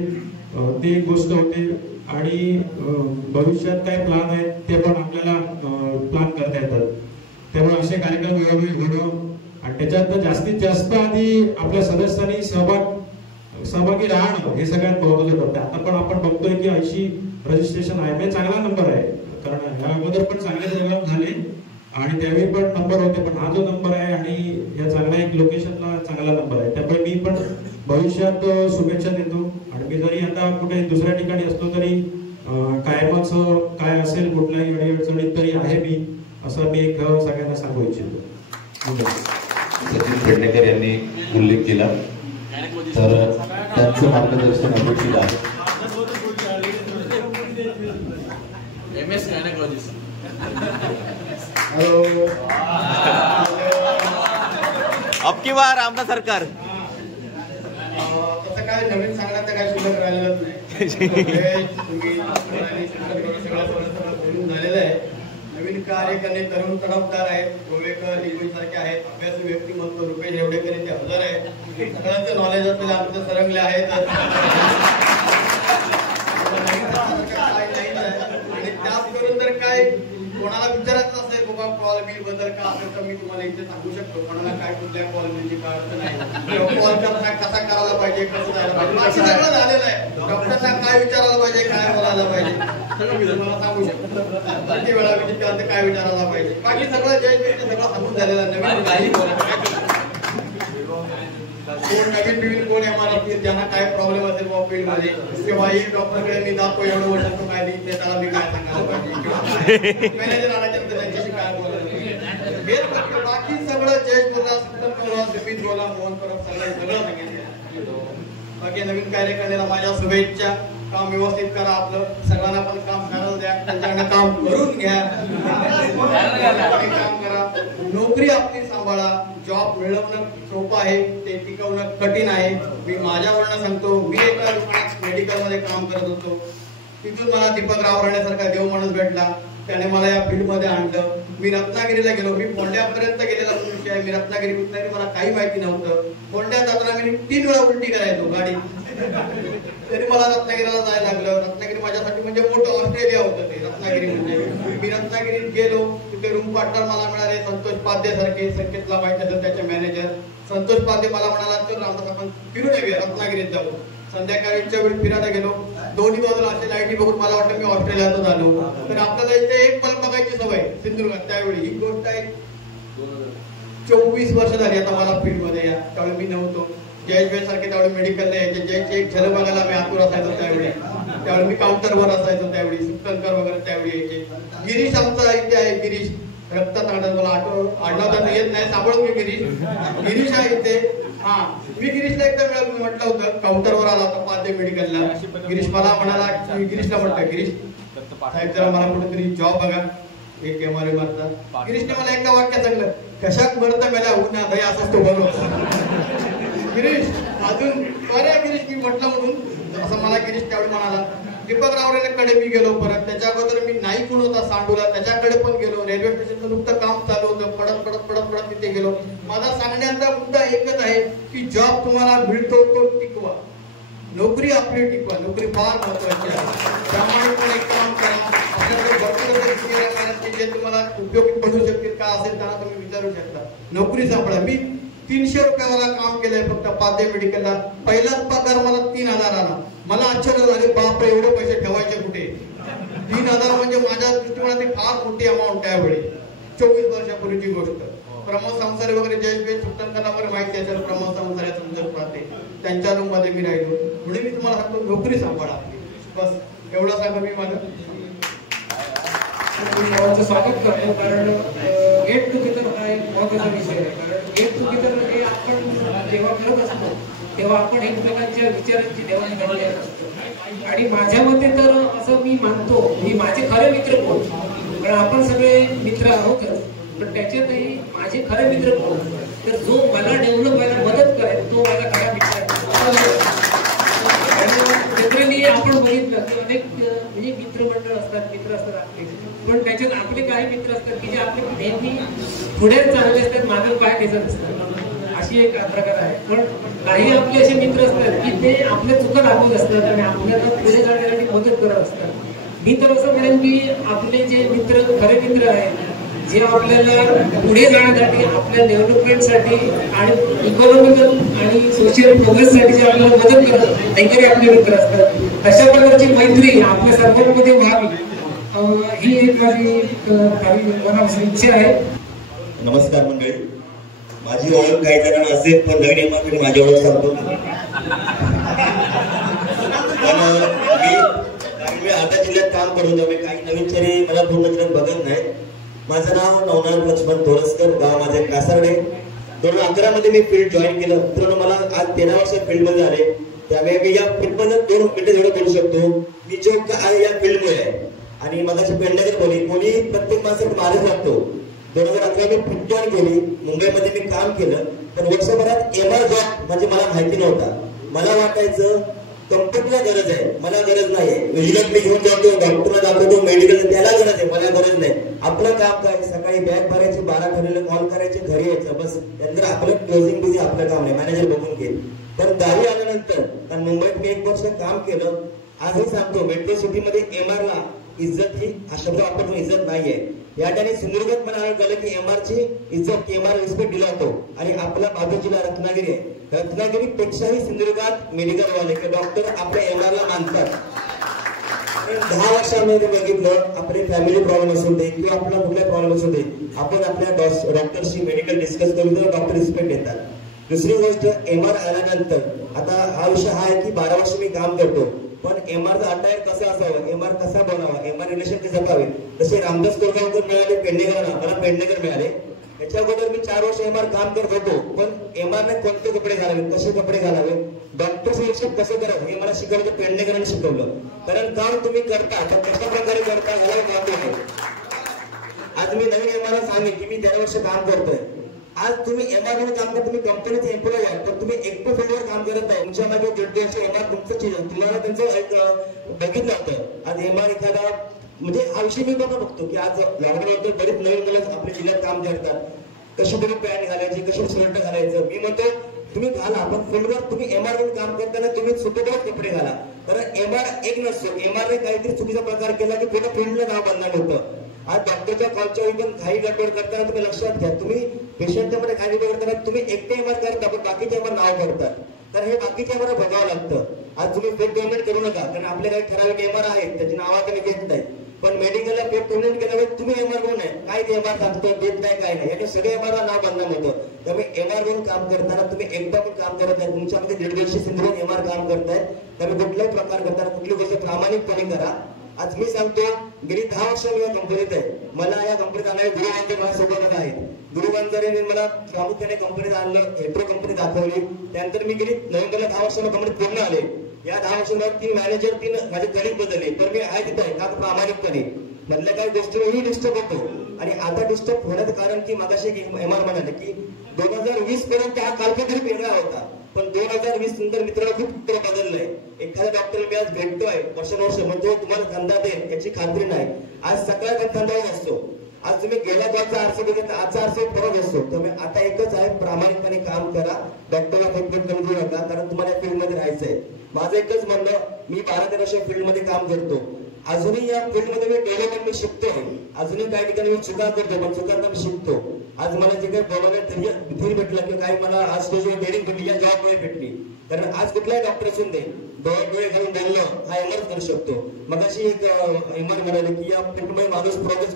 ती एक गोष्ट होते आणि भविष्यात काय प्लॅन आहेत ते पण आपल्याला प्लॅन करता येतात. त्यामुळे असे कार्यक्रम वेळोवेळी होणं आणि त्याच्यात जास्तीत जास्त आधी आपल्या सदस्यांनी सहभागी राहणं हे सगळ्यात महत्त्वाचं ठरतं. आता पण आपण बघतोय की 80 रजिस्ट्रेशन आहे, म्हणजे चांगला नंबर आहे, कारण ह्या अगोदर पण चांगले प्रोग्राम झाले आणि त्यावेळी पण नंबर होते, पण हा जो नंबर आहे आणि या चांगल्या एक लोकेशनला चांगला नंबर आहे. त्यामुळे मी पण भविष्यात शुभेच्छा देतो आणि मी जरी आता कुठे दुसऱ्या ठिकाणी असलो तरी कायमच काय असेल कुठल्याही अडीअडचणीत तरी आहे मी, असं मी एक सगळ्यांना सांगू इच्छितो. सचिन पेडणेकर यांनी उल्लेख केला, तर त्यांचं मार्गदर्शन अपेक्षित आहे. MS gynaecologist. अब की बार आमदार सरकार तसं काय नवीन सांगण्याचं काय शिल्लक राहिलेलं नाही. तुम्ही बोलून झालेलं आहे. नवीन कार्य करणे तरुण तडफदार आहेत, गोवेकर सारखे आहेत, अभ्यासू व्यक्तिमत्व रुपेश एवढेकर इथे हजर आहेत, सगळ्यांचं नॉलेज असलेले आमचे सरंगले आहेत आणि त्याच करून तर काय कोणाला विचारायचं असेल बाबा कॉल बिल बद्दल का असेल तर मी तुम्हाला इथे सांगू शकतो. कोणाला काय कुठल्या कॉल बिलची काय अर्थ नाही, कॉल करताना कसा करायला पाहिजे, कसं जायला पाहिजे, बाकी सगळं झालेलं आहे. डॉक्टरना काय विचारायला पाहिजे, काय बोलायला पाहिजे सगळं मी तुम्हाला सांगू शकतो. किती वेळा विचारते काय विचारायला पाहिजे, बाकी सगळं जज सगळं सांगून झालेलं आहे. नवीन कोण एमआरआय ज्यांना काय प्रॉब्लेम असेल फील्ड मध्ये किंवा एक डॉक्टरकडे मी जातो एवढं वर्ष तो काय नाही त्याला मी काय सांगायला पाहिजे, मॅनेजर आणायच्या त्यांच्याशी काय बोलायला, बाकी सगळं जज बोला, सुमित बोला, मोहन परब सगळं सांगितलं. बाकी नवीन कार्यक्रमाला माझ्या शुभेच्छा. काम व्यवस्थित करा, आपलं सगळ्यांना पण काम करायला द्या, त्यांच्याकडनं काम करून घ्या, काम करा, नोकरी आपली सांभाळा. जॉब मिळवणं सोपं आहे, ते टिकवणं कठीण आहे. मी माझ्यावरनं सांगतो, मी एका दुकानात मेडिकल मध्ये काम करत होतो, तिथून मला दीपक रावराण्यासारखा देव माणूस भेटला, त्याने मला या फील्ड मध्ये आणलं. मी रत्नागिरीला गेलो, मी फोंड्यापर्यंत गेलेला मनुष्य आहे, मी रत्नागिरी कुठल्याही मला काही माहिती नव्हतं. फोंड्यात जाताना मी 3 वेळा उलटी करायचो गाडी, तरी मला रत्नागिरीला जायला लागलं. रत्नागिरी माझ्यासाठी म्हणजे मोठं ऑस्ट्रेलिया होतं ते रत्नागिरी म्हणजे. मी रत्नागिरीत गेलो, तिथे रूम पार्टनर मला मिळाले संतोष पाध्ये सारखे, संकेतला माहिती असेल त्याचे मॅनेजर. संतोष पाध्ये मला म्हणाला तर रामदास आपण फिरून येऊया रत्नागिरीत जाऊ. संध्याकाळीच्या वेळी फिरायला गेलो, दोन्ही बाजूला असे लाईटी बघून मला वाटतं मी ऑस्ट्रेलियातच आलो. तर आपल्याला इथे एक पल बघायची सवय सिंधुदुर्गात. त्यावेळी ही गोष्ट आहे 24 वर्ष झाली आता मला फील्ड मध्ये या. त्यावेळी मी नव्हतो. जयेश सारखे त्यावेळी मेडिकलला यायचे, जयचे एक झलक बघायला मी आतूर असायचो त्यावेळी मी काउंटरवर असायचो त्यावेळी, सुटकर वगैरे त्यावेळी यायचे. गिरीश आमचा इथे आहे, गिरीश रक्तात मला आठवता येत नाही, सापडून मी गिरीश आहे इथे. हा, मी गिरीशला एकदा वेळा म्हटलं होतं, काउंटरवर आला होता पाध्ये मेडिकलला. गिरीश मला म्हणाला, गिरीशला म्हटलं गिरीश साहेब जरा मला कुठेतरी जॉब बघा, एक एमआरआय मारता. गिरीशने मला एकदा वाक्य सांगलं, कशात मरत मेला उन्हा दही असाच तो बनवतो. गिरीश अजून बऱ्या गिरीश मी म्हटलं म्हणून असं मला गिरीश त्यावेळी म्हणाला. दीपक रावरेकडे मी गेलो परत, त्याच्या अगोदर मी नाईक म्हणून होता सांडूला, त्याच्याकडे पण गेलो. रेल्वे स्टेशनचं नुकतं काम चालू होतं, पडत तिथे गेलो. माझा सांगण्याचा मुद्दा एकच आहे की जॉब तुम्हाला मिळतो तो टिकवा. नोकरी आपली टिकवा, नोकरी फार महत्वाची आहे. प्रामाणिकपणे काम करा. आपल्याकडे भरपूर जे तुम्हाला उपयोगी पडू शकतील का असेल त्यांना तुम्ही विचारू शकता. नोकरी सापडा. मी 300 रुपयाला काम केलंय फक्त पाते मेडिकलला. पहिलाच पगार मला 3000 आला. मला आश्चर्य झाले, बापरे एवढे पैसे ठेवायचे कुठे. 3000 म्हणजे माझ्या दृष्टिकोनात फार मोठी अमाऊंट आहे. वेळी 24 वर्षापूर्वीची गोष्ट. प्रमोद संसारे वगैरे जयेश सुलतानकांना वगैरे माहिती आहे. प्रमोद संसारे संदर्भ राहते त्यांच्या रूम मध्ये मी राहिलो. म्हणून मी तुम्हाला सांगतो नोकरी सांभाळा. बस एवढं सांगा मी माझं स्वागत करतो. कारण गेट टुगेदर हा एक महत्वाचा विषय आहे. कारण गेट टुगेदर हे आपण जेव्हा करत असतो तेव्हा आपण एकमेकांच्या विचारांची देवाणघेवाण करत असतो. आणि माझ्या मते तर असं मी मानतो की माझे खरे मित्र कोण. कारण आपण सगळे मित्र आहोतच, पण त्याच्यातही माझे खरे मित्र कोण. तर जो मला डेव्हलप व्हायला मदत करेल तो माझा खरा मित्र आहे. जनरली आपण बघितलं की अनेक म्हणजे मित्रमंडळ असतात, मित्र असतात आपले, पण त्याच्यात आपले काही मित्र असतात की जे आपले नेहमी पुढे चांगले असतात, मागे पाय ठेचत असतात. अशी एक प्रकार आहे. पण काही आपले असे मित्र असतात की ते आपल्या चुका दाखवत असतात आणि आपल्याला पुढे जाण्यासाठी मदत करत असतात. मी तर असं म्हणेन की आपले जे मित्र खरे मित्र आहेत जे आपल्याला पुढे जाण्यासाठी, आपल्या डेव्हलपमेंटसाठी आणि इकॉनॉमिकल आणि सोशल प्रोग्रेससाठी जे आपल्याला मदत करतात ते आपले मित्र असतात. अशा प्रकारची मैत्री आपल्या सर्वांमध्ये व्हावी ही एक माझी मनापासून इच्छा आहे. नमस्कार मंडळी. माझी ओळख काही जणांना असेल पण नवीन एमाकडे माझी ओळख सांगतो. मी आता जिल्ह्यात काम करतो त्यामुळे काही नवीन चरी मला पूर्ण जिल्ह्यात बघत नाही. माझं नाव नवनाथ लक्ष्मण थोरसकर, गाव माझे कासारडे. 2011 मध्ये मी फील्ड जॉईन केलं. मित्रांनो मला आज 13 वर्ष फील्ड मध्ये झाले. त्यामुळे मी या फील्ड मध्ये 2 मिनिटं एवढं बोलू शकतो. मी जो आहे या फील्ड मध्ये आहे. आणि मगाशी पेंढागर बोली प्रत्येक माणसाला मारच लागतो. 2011 मी फील्ड जॉईन केली. मुंबईमध्ये मी काम केलं. पण वर्षभरात MR जॉब म्हणजे मला माहिती नव्हता. मला वाटायचं कंपनीला गरज आहे, मला गरज नाही. विजिलन्स मी घेऊन जातो, डॉक्टरला दाखवतो, मेडिकल त्याला गरज आहे, मला गरज नाही. आपलं काम काय, सकाळी बॅग भरायची, 12 ठरलेलं कॉल करायचे, घरी यायचं, बस. त्यानंतर आपलं क्लोजिंग बिझी आपलं काम नाही, मॅनेजर बघून घेईल. पण गावी आल्यानंतर कारण मुंबईत मी 1 वर्ष काम केलं. आजही सांगतो मेट्रो सिटीमध्ये MRला इज्जत ही हा शब्द वापरतो, इज्जत नाहीये. या ठिकाणी सिंधुदुर्गात पण आलं की MRची इज्जत, MR रिस्पेक्ट दिला होतो. आणि आपला बाजूला रत्नागिरी आहे. रत्नागिरी पेक्षाही सिंधुदुर्गात मेडिकलवाले किंवा डॉक्टर आपल्या MRला मानतात. 10 वर्षांमध्ये बघितलं आपले फॅमिली प्रॉब्लेम असू दे किंवा आपला कुठला प्रॉब्लेम असू दे, आपण आपल्या डॉक्टरशी मेडिकल डिस्कस करू तर डॉक्टर रिस्पेक्ट देतात. दुसरी गोष्ट MR आल्यानंतर आता हा विषय हा आहे की 12 वर्ष मी काम करतो. पण MRचा अटायर कसा असावा, MR कसा बनावा, MR रिलेशन कसे जपावे. जसे रामदास कोरगावकर मिळाले पेडणेकरांना, मला पेडणेकर मिळाले. त्याच्या अगोदर मी 4 वर्ष MR काम करत होतो. पण MRने कोणते कपडे घालावे, कसे कपडे घालावे, डॉक्टर सिलेक्शन कसं करावं हे मला शिकवलं, पेडणेकरांनी शिकवलं. कारण काम तुम्ही करता तर कशा प्रकारे करता याला महत्व आहे. आज मी नवीन MRला सांगेन की मी 13 वर्ष काम करतोय. आज तुम्ही MR मध्ये काम करता, तुम्ही कंपनीचे एम्प्लॉय आहे, तर तुम्ही एकटे फील्डवर काम करत आहे. तुमच्या मागे दीड-दीडशे MR तुमचं चीज, तुम्हाला त्यांचं बघितलं होतं. आज MR एखादा म्हणजे हा विषय मी बघतो की आज लॉकडाऊननंतर बरेच नवीन मुलं आपल्या जिल्ह्यात काम करतात. कशी तरी पॅन्ट घालायची, कशी शर्ट घालायचं. मी म्हणतो तुम्ही घाला, पण फील्डवर तुम्ही MR मध्ये काम करताना तुम्ही सुटेबल कपडे घाला. कारण MR एक नसतो. MRने काहीतरी चुकीचा प्रकार केला की पूर्ण फील्डला नाव बदनाम होतं. आज डॉक्टरच्या कॉलच्या वेळी पण घाई गडबड करताना तुम्ही लक्षात घ्या, तुम्ही पेशंटच्या मध्ये घाई गडबड करताना तुम्ही एकटे MR करता पण बाकीचे MR नाव करतात. तर हे बाकीचे MR बघावं लागतं. आज तुम्ही फेक पेमेंट करू नका, कारण आपले काही ठराविक MR आहेत त्याची नावं तुम्ही घेत नाही. पण मेडिकलला फेक पेमेंट केल्यामुळे तुम्ही MR म्हणून आहे काय ते MR सांगतो देत नाही काय नाही, याने सगळे MRला नाव बदनाम होतं. त्यामुळे MR म्हणून काम करताना तुम्ही एकदा पण काम करत नाही. तुमच्यामध्ये 1.5-1.5 सिंधुदुर्ग MR काम करतायत. त्यामुळे कुठलाही प्रकार करताना कुठली गोष्ट प्रामाणिकपणे करा. आज मी सांगतो गेली 10 वर्ष मी या कंपनीत आहे. मला या कंपनीत आणणारे गुरुवंजर माझ्यासोबत आहेत. गुरुवंजरेने मला प्रामुख्याने कंपनीत आणलं, हेट्रो कंपनी दाखवली. त्यानंतर मी गेली नोव्हेंबरला 10 वर्षांना कंपनीत पूर्ण आले. या 10 वर्षांमध्ये 3 मॅनेजर 3 माझे कलिग बदलले. पण मी आहे तिथे का प्रामाणिकपणे मधल्या काही गोष्टी डिस्टर्ब होतो. आणि आता डिस्टर्ब होण्याचं कारण की मगाशी MR म्हणाले की 2020 पर्यंत हा कालखंड वेगळा होता. पण 2020 नंतर मित्रांनो खूप बदललंय. एखाद्या डॉक्टर मी आज भेटतोय वर्षानुवर्ष म्हणजे तुम्हाला धंदा देईल याची खात्री नाही. आज सकाळचा धंदा असतो. आज तुम्ही गेल्या काळचा आरसा बघितला, आजचा आरसा फरक असतो. त्यामुळे आता एकच आहे, प्रामाणिकपणे काम करा. डॉक्टरला फेकफेक करू नका, कारण तुम्हाला फील्ड मध्ये राहायचंय. माझं एकच म्हणणं, मी 12 वर्ष फील्डमध्ये काम करतो, अजूनही या फील्डमध्ये मी डेव्हलपमेंट मी शिकतोय, अजूनही काही ठिकाणी मी चुका करतो, पण चुकांना मी शिकतो. आज मला जे काही बोलवण्यात धीर भेटला किंवा काही मला आज स्टेजवर डेअरिंग भेटली या जॉबमुळे भेटली. कारण आज कुठल्याही डॉक्टर असून दे डोळे घालून बोलणं हा एमआर करू शकतो. मग अशी एक एमआर म्हणाले की या फील्डमध्ये माणूस प्रोग्रेस,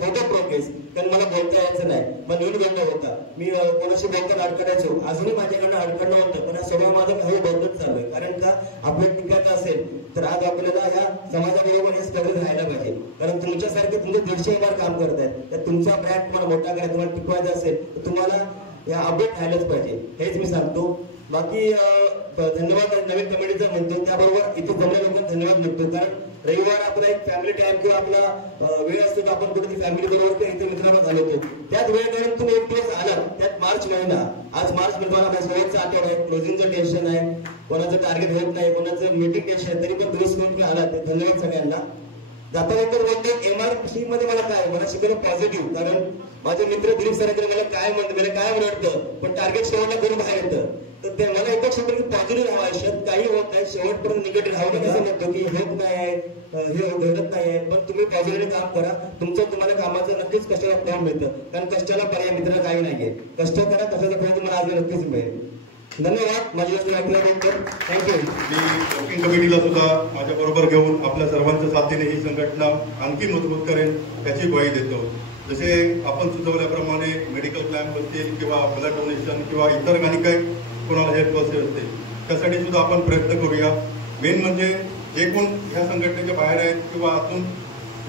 कारण मला बोलता यायचं नाही, मला नीट बोलणं होता, मी कोणाशी बोलताना अडकडायचो, अजूनही माझ्याकडनं अडकणं होतं, पण सगळं माझं हळू बदलत चालू आहे. कारण का आपलं टिकायचं असेल तर आज आपल्याला या समाजाबरोबर हे स्ट्रगल राहायला पाहिजे. कारण तुमच्यासारखे तुमचे 150 एमआर काम करतायत, तर तुमचा ब्रँड तुम्हाला मोठा करायचा, तुम्हाला टिकवायचा असेल तर तुम्हाला या अपडेट राहायलाच पाहिजे, हेच मी सांगतो. बाकी धन्यवाद नवीन कमिटीचं म्हणतो, त्याबरोबर इथे जमलेल्या लोकांना धन्यवाद म्हणतो. कारण रविवार आपला एक फॅमिली टाइम किंवा आपला वेळ असतो तर आपण कुठेतरी फॅमिली बरोबर इथे मित्रांना घालवतो. त्याच वेळेकडे तुम्ही एक दिवस आला, त्यात मार्च महिना, आज मार्च महिना शेवटचा आठवडा आहे, क्लोजिंगचं टेन्शन आहे, कोणाचं टार्गेट होत नाही, कोणाचं मीटिंग टेन्शन आहे, तरी पण दिवस म्हणून तुम्ही आला, ते धन्यवाद सगळ्यांना. जातानंतर बोलतो एमआरसी मध्ये मला शिकवलं पॉझिटिव्ह. कारण माझे मित्र दिलीप सरांकडे मला काय म्हणतं, पण टार्गेट शेवटला करून बाहेर येतं. तर ते मला एकच शब्द की पॉझिटिव्ह राहावं, आयुष्यात काही होत नाही, शेवटपर्यंत निगेटिव्ह राहू नये असं म्हणतो की होत नाही आहे, हे घडत नाही आहे, पण तुम्ही पॉझिटिव्ह काम करा, तुम्हाला कामाचं नक्कीच कष्टाला फळ मिळतं. कारण कष्टाला पर्याय मित्र काही नाहीये, कष्ट करा, कशाचा फळ तुम्हाला आज नक्कीच मिळेल. धन्यवाद. माझी थँक्यू. मी वर्किंग कमिटीला सुद्धा माझ्या बरोबर घेऊन आपल्या सर्वांच्या साथीने ही संघटना आणखी मजबूत करेन याची ग्वाही देतो. जसे आपण सुचवल्याप्रमाणे मेडिकल कॅम्प असतील किंवा ब्लड डोनेशन किंवा इतर काही कोणाला हेल्प असते त्यासाठी सुद्धा आपण प्रयत्न करूया. मेन म्हणजे जे कोण ह्या संघटनेच्या बाहेर आहेत किंवा आतून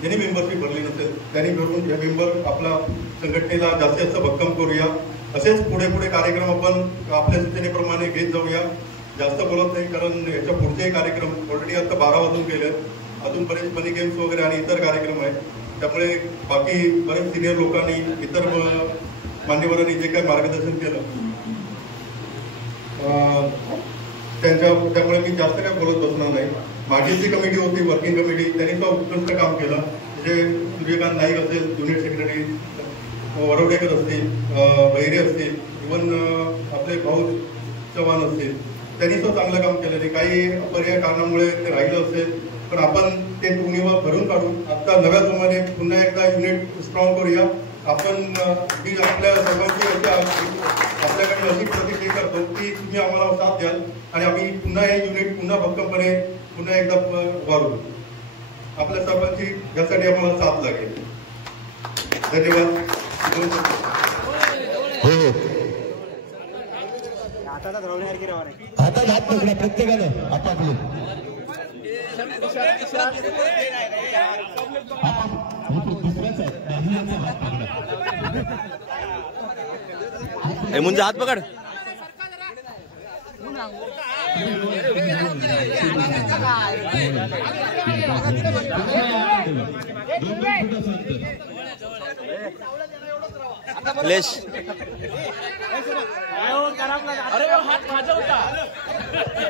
ज्यांनी मेंबरशिप भरली नसेल त्यांनी भरून हे मेंबर आपल्या संघटनेला जास्तीत जास्त भक्कम करूया. असेच पुढे कार्यक्रम आपण आपल्या सूचनेप्रमाणे घेत जाऊया. जास्त बोलत नाही कारण याच्या पुढचे कार्यक्रम ऑलरेडी आता 12 वाजून गेले, अजून बरेच फनी गेम्स वगैरे आणि इतर कार्यक्रम आहेत. त्यामुळे बाकी बरेच सिनियर लोकांनी इतर मान्यवरांनी जे काही मार्गदर्शन केलं त्यामुळे मी जास्त काय बोलत बसणार नाही. मागील जी कमिटी होती वर्किंग कमिटी त्यांनी सुद्धा उत्कृष्ट काम केलं. म्हणजे सूर्यकांत नाईक असेल युनिट सेक्रेटरी, वरवडेकर असतील, बहिरे असतील, इव्हन आपले भाऊ चव्हाण असतील, त्यांनी सुद्धा चांगलं काम केलेलं. काही पर्याय कारणामुळे ते राहिलं असेल पण आपण ते उणीवा भरून काढू. आता नव्या जोमाने पुन्हा एकदा युनिट स्ट्रॉंग करूया. आपण मी आपल्या सर्वांची आपल्याकडे अशी प्रतिक्रिया करतो की तुम्ही आम्हाला साथ द्याल आणि आम्ही पुन्हा हे युनिट पुन्हा भक्कमपणे पुन्हा एकदा वाढू. आपल्या सर्वांची यासाठी आम्हाला साथ लागेल. धन्यवाद. आता हात पकडा प्रत्येकानं आपापले. मुंजा हात पकड.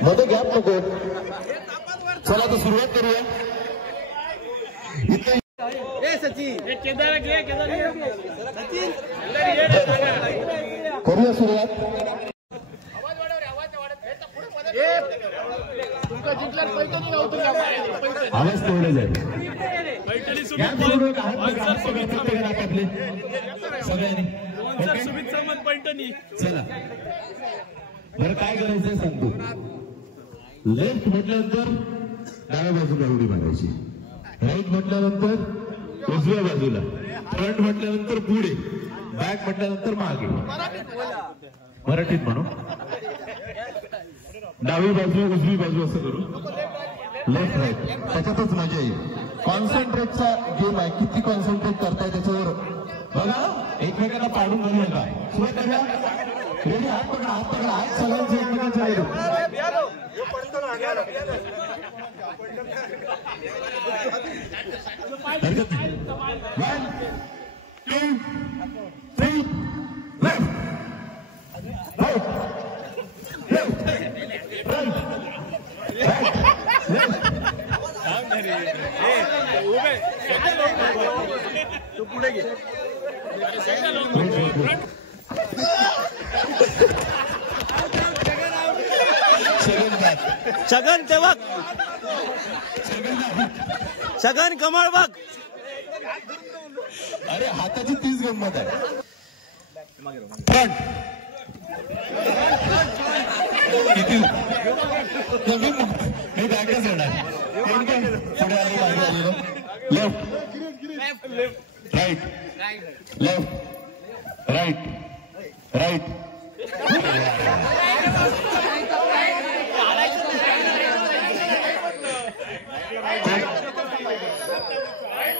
मध्ये गॅप नको. चला तर सुरुवात करूया. करूया सुरुवात. आवाज तेवढे जाईल. चला बरं काय करायचं सांगतो. लेफ्ट म्हटल्यानंतर डाव्या बाजूला उडी मारायची, राईट म्हटल्यानंतर उजव्या बाजूला, फ्रंट म्हटल्यानंतर पुढे, बॅक म्हटल्यानंतर मागे. मराठीत म्हणू. डावी बाजू उजवी बाजू असं करू. लेफ्ट राईट त्याच्यातच मजा येईल. कॉन्सन्ट्रेटचा गेम आहे, किती कॉन्सन्ट्रेट करताय त्याच्यावर बघा. एकमेकांना पाडून घालू नका. सुरुवात करूया. रेडी. हात पकडा, हात पकडा, हात सगळ्यांचे एकमेकांच्या ready. 1 2 3 left right left right left. तू पुढे घे. छगन ते बघ, छगन कमळ बघ. अरे हाताची तीच गंमत आहे. फ्रंट किती मी बॅकच येणार. पुढे आलो, left right left right right.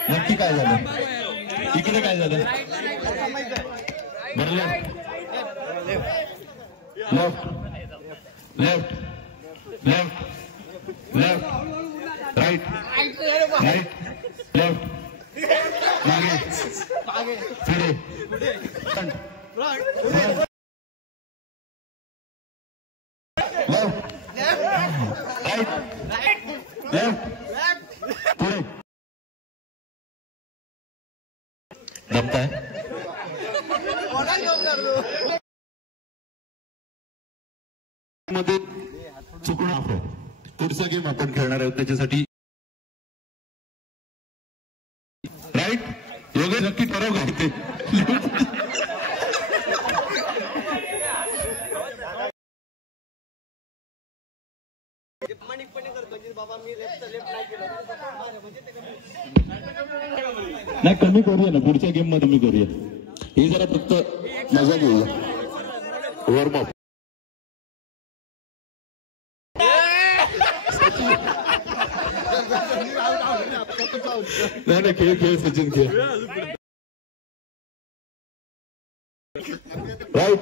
नक्की काय झालं इकडे, काय झालं? बरं left left left left right right left मागे पुढे लेफ्ट राईट लेफ्ट पुढे. जमताय मध्ये चुकून आपण पुढचा गेम आपण खेळणार आहोत. त्याच्यासाठी राईट योगेश नक्की ठरव काय ते. नाही कमी करूया ना, पुढच्या गेम मध्ये कमी करूया. हे जरा फक्त मजा घेऊया, वॉर्मअप. नाही नाही खेळ खेळ सचिन खेळ. राईट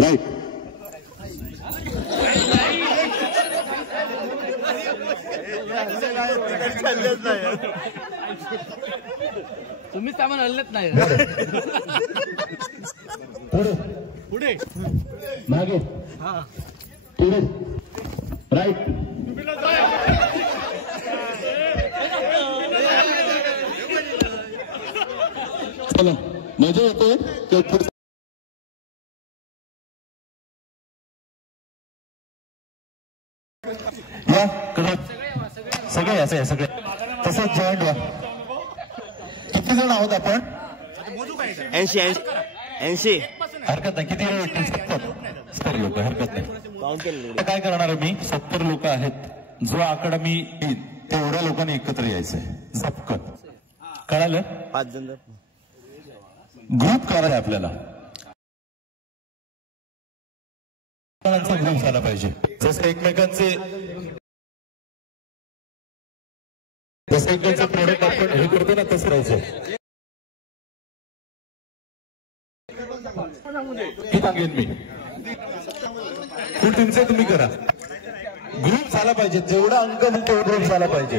राईट तुम्हीच सामान हल्लत नाही. पुढे पुढे मागे पुढे राईट चला मजा येते. सगळे असं सगळे तसंच जॉईंट व्हा. किती जण आहोत आपण? 80 हरकत नाही. किती वेळ? 70 लोक. हरकत नाही. काय करणार आहे मी? 70 लोक आहेत. जो आकडा मी तेवढ्या लोकांनी एकत्र यायचंय झपकन. कळालं? 5 जण ग्रुप करायला आपल्याला. ग्रुप झाला पाहिजे. जसं एकमेकांचे प्रोडक्ट आपण हे करतो ना तसं राहायचं. हे सांगेन मी. तुमचे तुम्ही करा. ग्रुप झाला पाहिजे. जेवढा अंक म्हणतो ग्रुप झाला पाहिजे.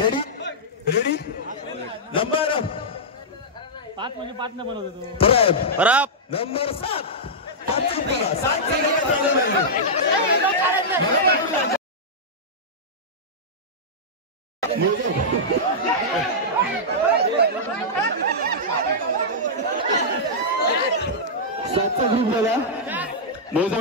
Ready ready. नंबर 5 म्हणजे 5 न बनवतो तू. बराब. नंबर 7. 7 7चा ग्रुप झाला. मोजा.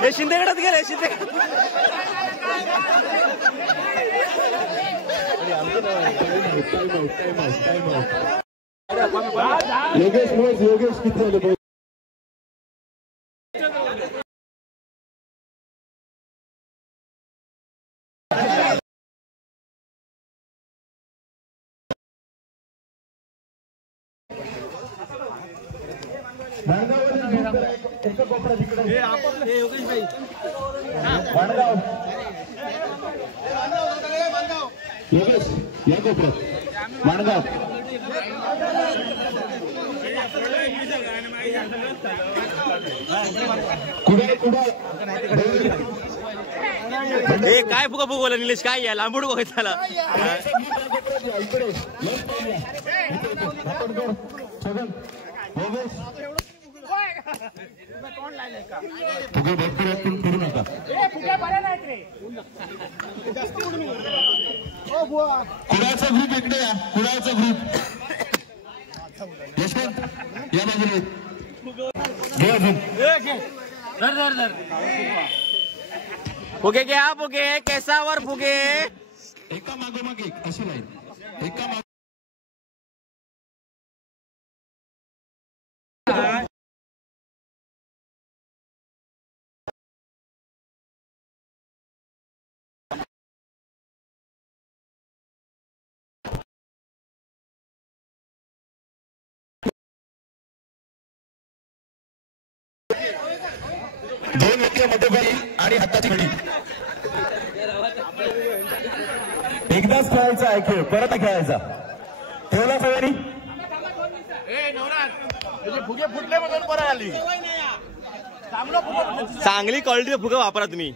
हे शिंदेगडात गेले. शिंदे योगेश किती झाले? एका कोपरा तिकडे योगेश भाई. योगेश या कोपऱ्यात माणगाव कुडे कुडे ए काय फुगा फुगवलं निलेश काय या लांबूड बघायचं त्याला फुगे भरपूर आहेत करू नका कुडाळचा ग्रुप इकडे या कुडाळचा ग्रुप यशवंत या बाजूने फुगे घ्या फुगे केसावर फुगे एका मागोमाग एक अशी लाईन एका माग दोन व्यक्ती मध्यभागी आणि हाताची घडी एकदाच खेळायचा आहे खेळ परत खेळायचा ठेवला सगळ्यांनी चांगली क्वालिटीचा फुगा वापरा तुम्ही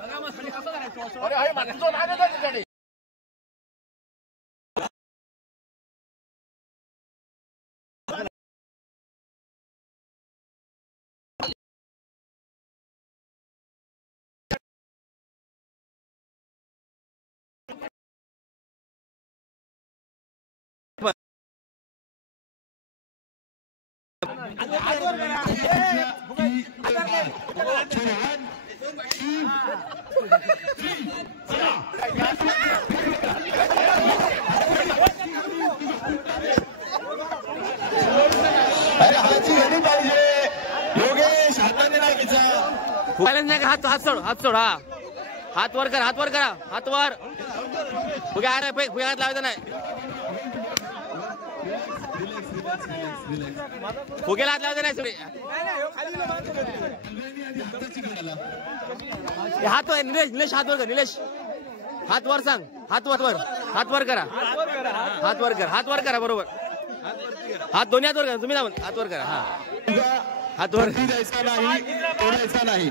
योगेश हाताने नाही घ्यायचा हात हात सोड हा हात वर करा हात वर फुगे हात लावायचा नाही फुगेला हात लावायचा नाही हात वर निलेश हात वर कर निलेश हात वर सांग हात वर करा बरोबर हात दोन्ही हात वर करा तुम्ही ना हात वर करा हात वर द्यायचा नाही तोडायचा नाही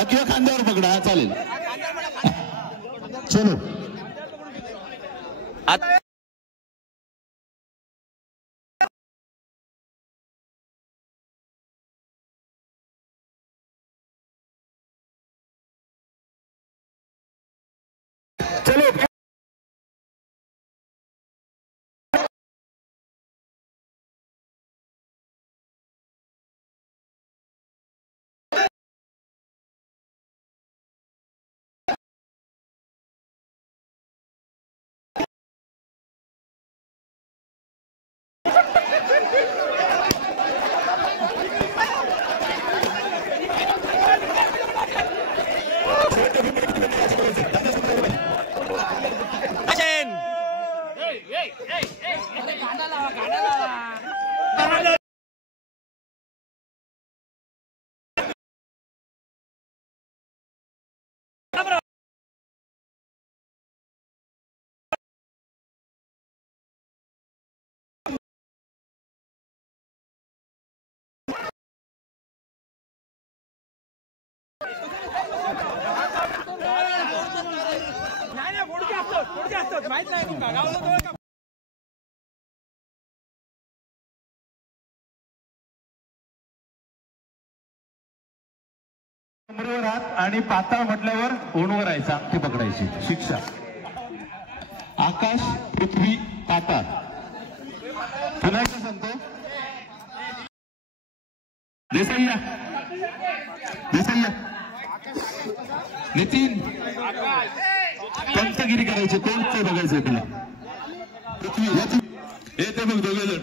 किंवा खांद्यावर पकडा हा चालेल चलो चलो आणि पाताळ म्हटल्यावर ओणवर राहायचा ते पकडायची शिक्षा आकाश पृथ्वी पाताळ पुन्हा एकदा सांगतो देसाईया नितीन पंतगिरी करायची कोणतं बघायचंय तुला पृथ्वी याची येते मग दोघे जण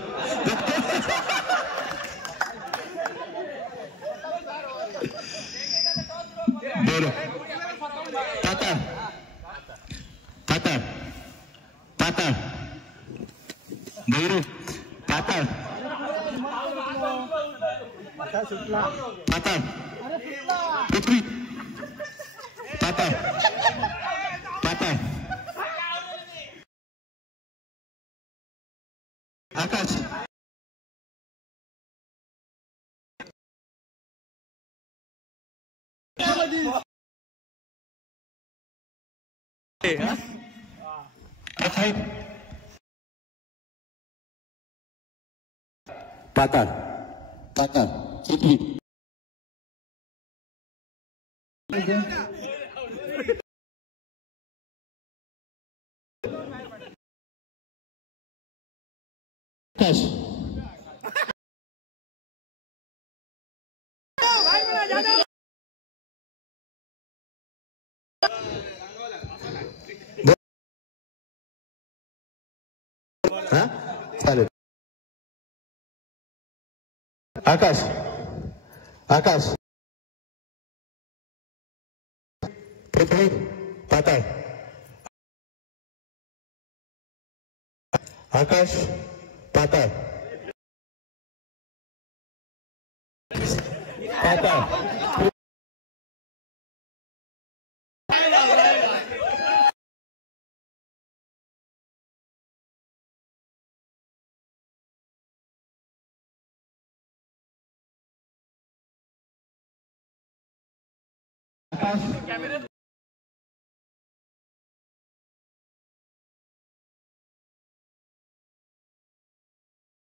बरं पाताळ भैरव पाताळ पृथ्वी पाताळ पाताळ पाताळ आकाश चालेल आकाश आकाश पृथ्वी पाताळ आकाश पाताळ पाताळ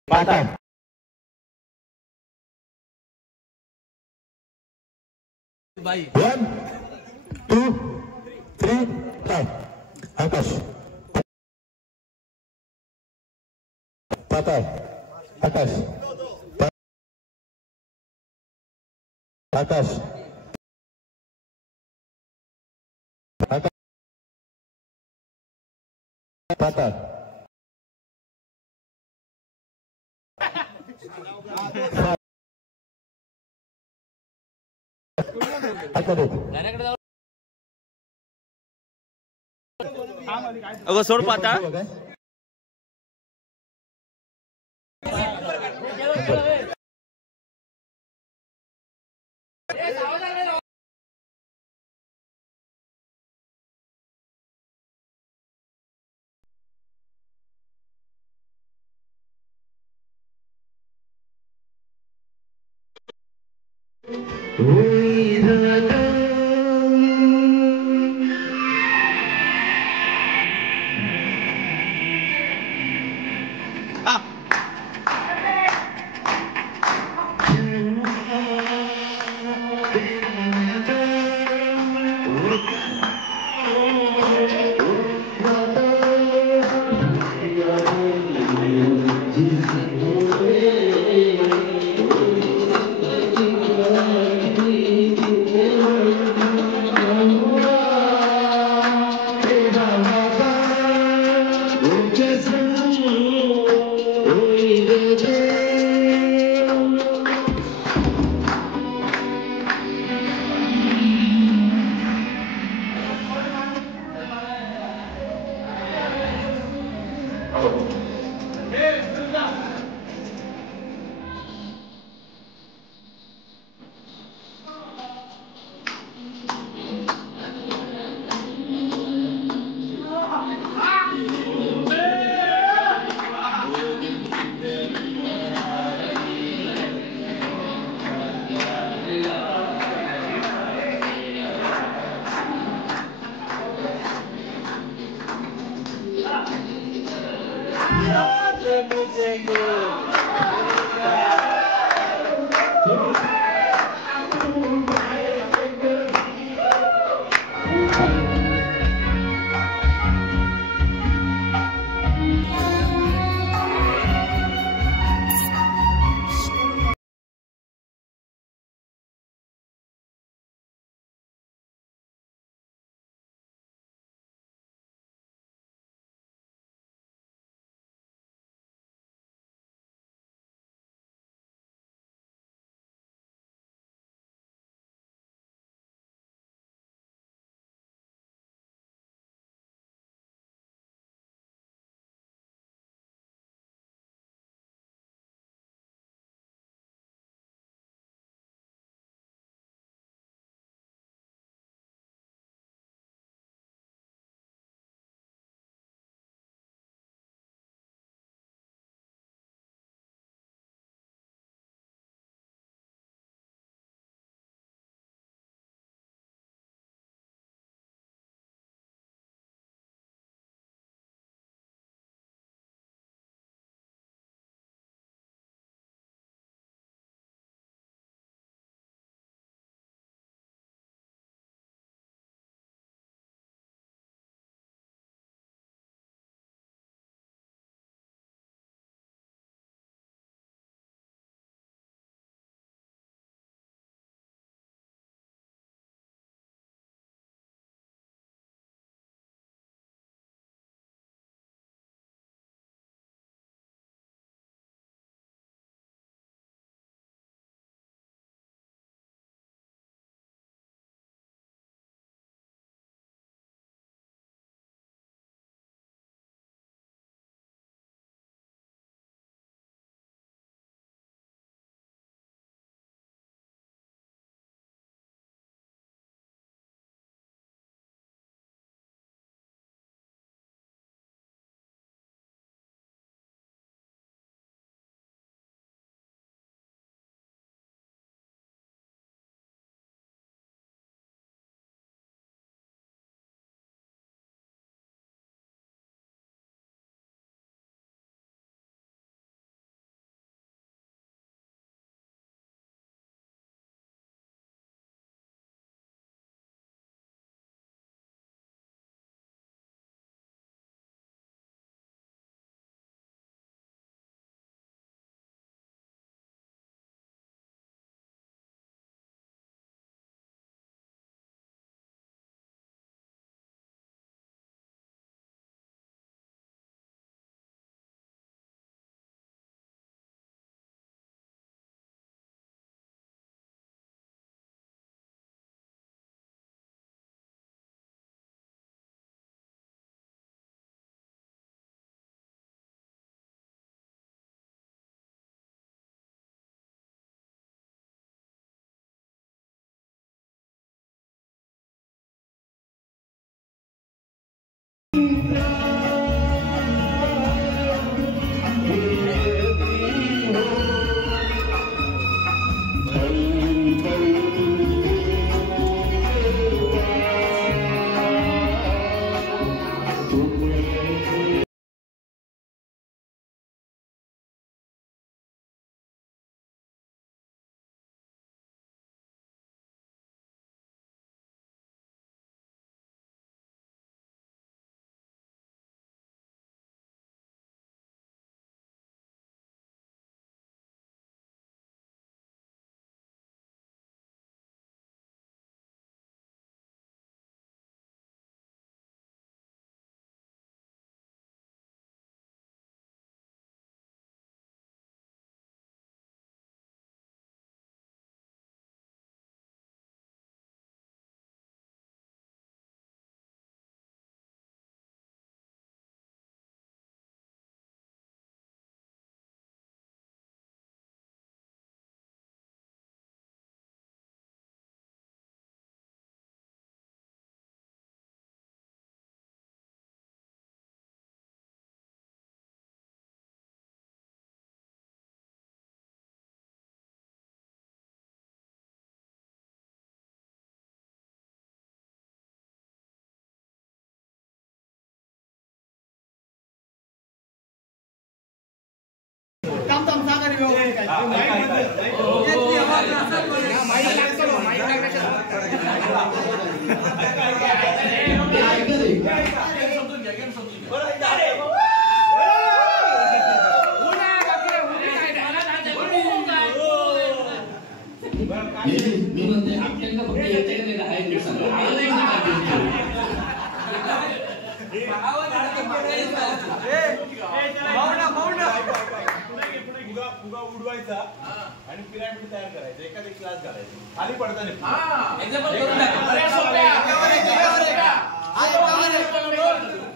पाताळ 1 2 3 4 आकाश पाताळ आकाश आकाश पाताळ अगं सोड पाताळ मी म्हणते आपल्याला फक्त याच्याकडे आहे फुगा उडवायचा आणि पिरामिड तयार करायचा, एखादी क्लास घालायचा, खाली पडताना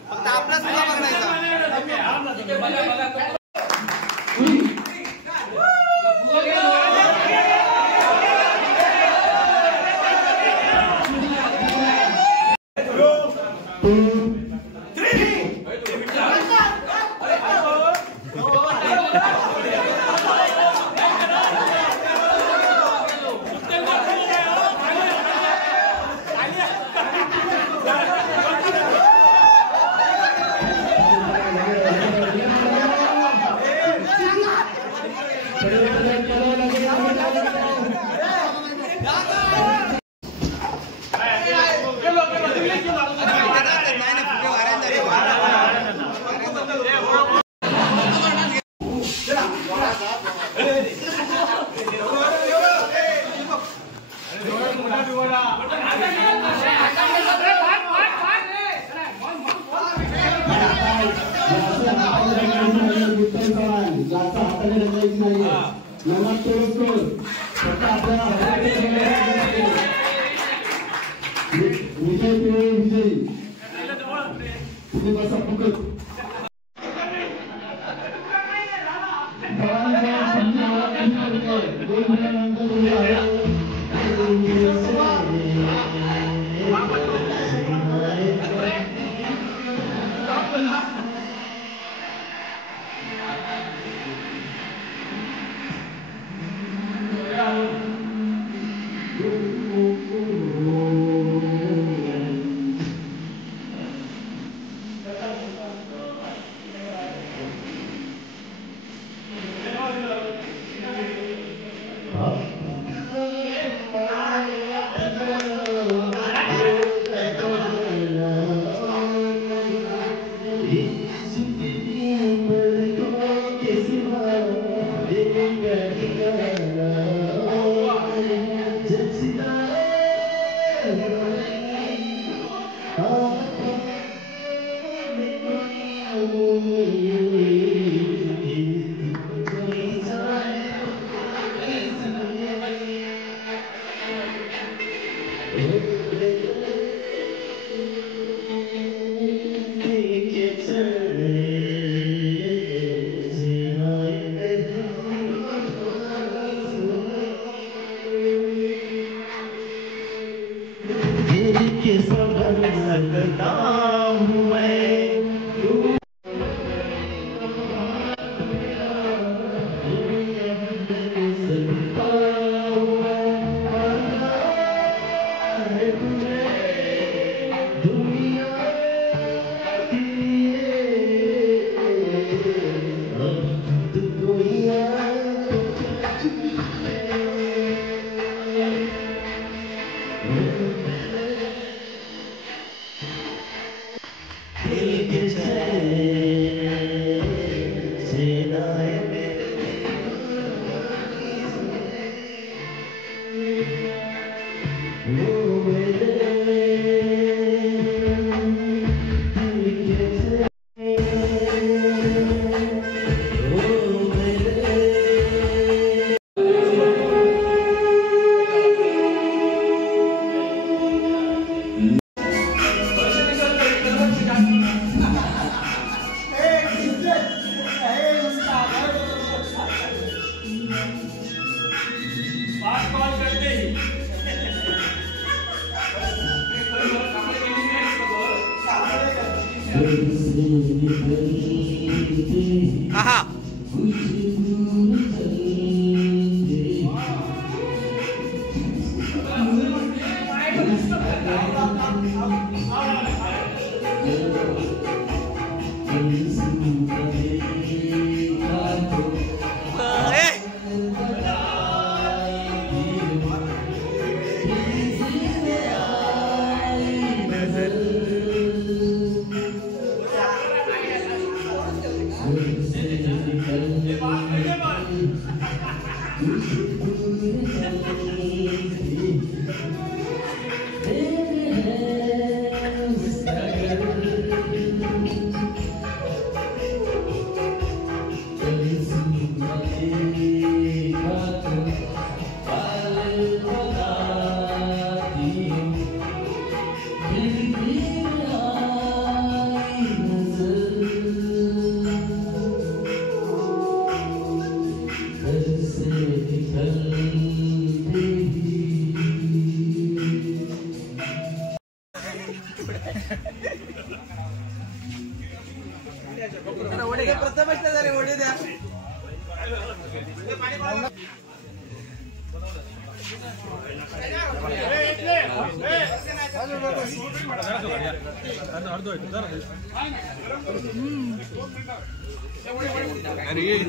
फक्त आपला सुद्धा बघायचा.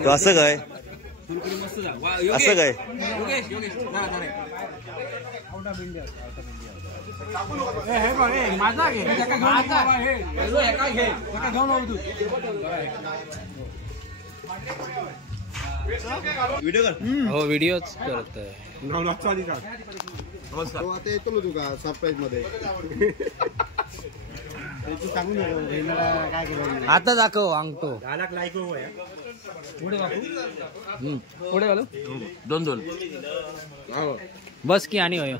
तो असं काय असं काय व्हिडिओ कर हो व्हिडिओच करत आहे नमस्कार आता येतो तुका सरप्राईज मध्ये आता दाखव अंगतो पुढे घालू 2-2 बस की आणि होय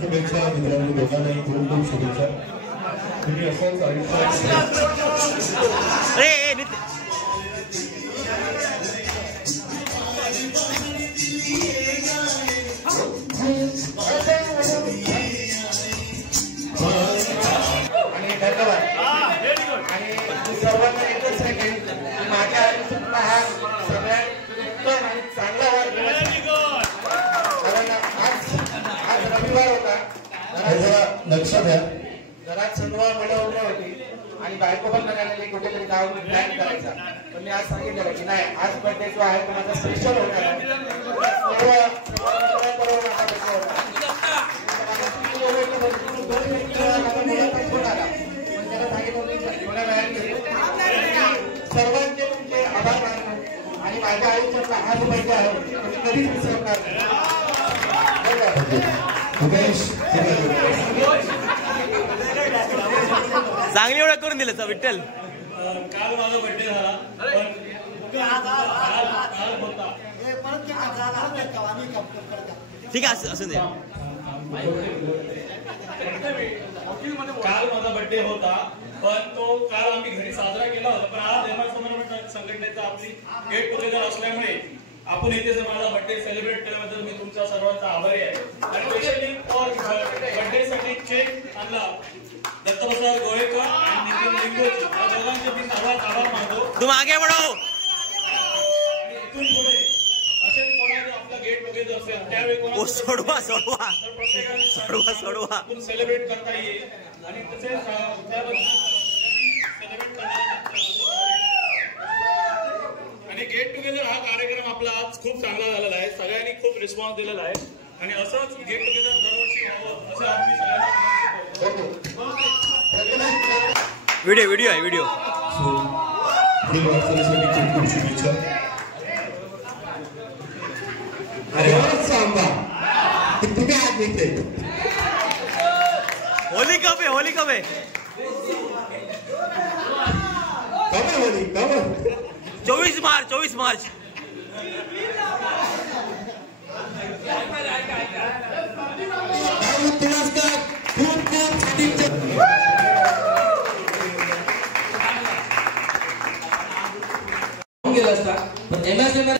शुभेच्छा मित्रांनो, दोघांनाही खूप खूप शुभेच्छा. तुम्ही असंच आयुष्यात आणि धन्यवाद. आणि सर्वांना एकच सांगेन की माझ्या आयुष्यातला हा सगळ्यात उत्तम आणि चांगला वाढ. कारण आज रविवार होता, लक्षात द्या. घरात शनिवार मिळवली होती आणि बायको पण म्हणाली कुठेतरी जाऊन प्लॅन करायचा. पण मी आज सांगितलं की नाही, आज बर्थडे जो आहे तो माझा स्पेशल होणार आहे. सर्वांचे तुमचे आभार मानतो आणि माझ्या आयुष्यातला हा जो बर्थडे आहे तो मी कधीच विसरणार नाही. चांगली ओळख करून दिलं विठ्ठल. काल माझा बर्थडे झाला, ठीक आहे असं दे. काल माझा बर्थडे होता, पण तो काल आम्ही घरी साजरा केला होता. पण आज एमआर समर्पण संघटनेचा आपली गेट टुगेदर असल्यामुळे आपण इथे जर माझा बर्थडे सेलिब्रेट केल्याबद्दल मी तुमच्या सर्वांचा आभारी आहे. आणि स्पेशली फॉर बर्थडे साठी केक आणला दत्तप्रसाद गोळेकर आणि नितीन लिंगोजी, या दोघांचे मी सर्वात आभार मानतो. तुम आगे बढ़ो. इथून पुढे असेच कोणाचं आपलं गेट टुगेदर असेल त्यावेळी सोडवा आपण सेलिब्रेट करता येईल. आणि तसेच आणि गेट टुगेदर हा कार्यक्रम आपला आज खूप चांगला झालेला आहे. सगळ्यांनी खूप रिस्पॉन्स दिलेला आहे आणि असंच गेट टुगेदर दरवर्षी व्हावं असं आम्ही सगळ्यांना व्हिडिओ आहे व्हिडिओ. पुढील वाटचालीसाठी खूप खूप शुभेच्छा. अरे सांबा तुम्ही आज भेटले. होली कब है? होली कब है? होली 24 मार्च. तुला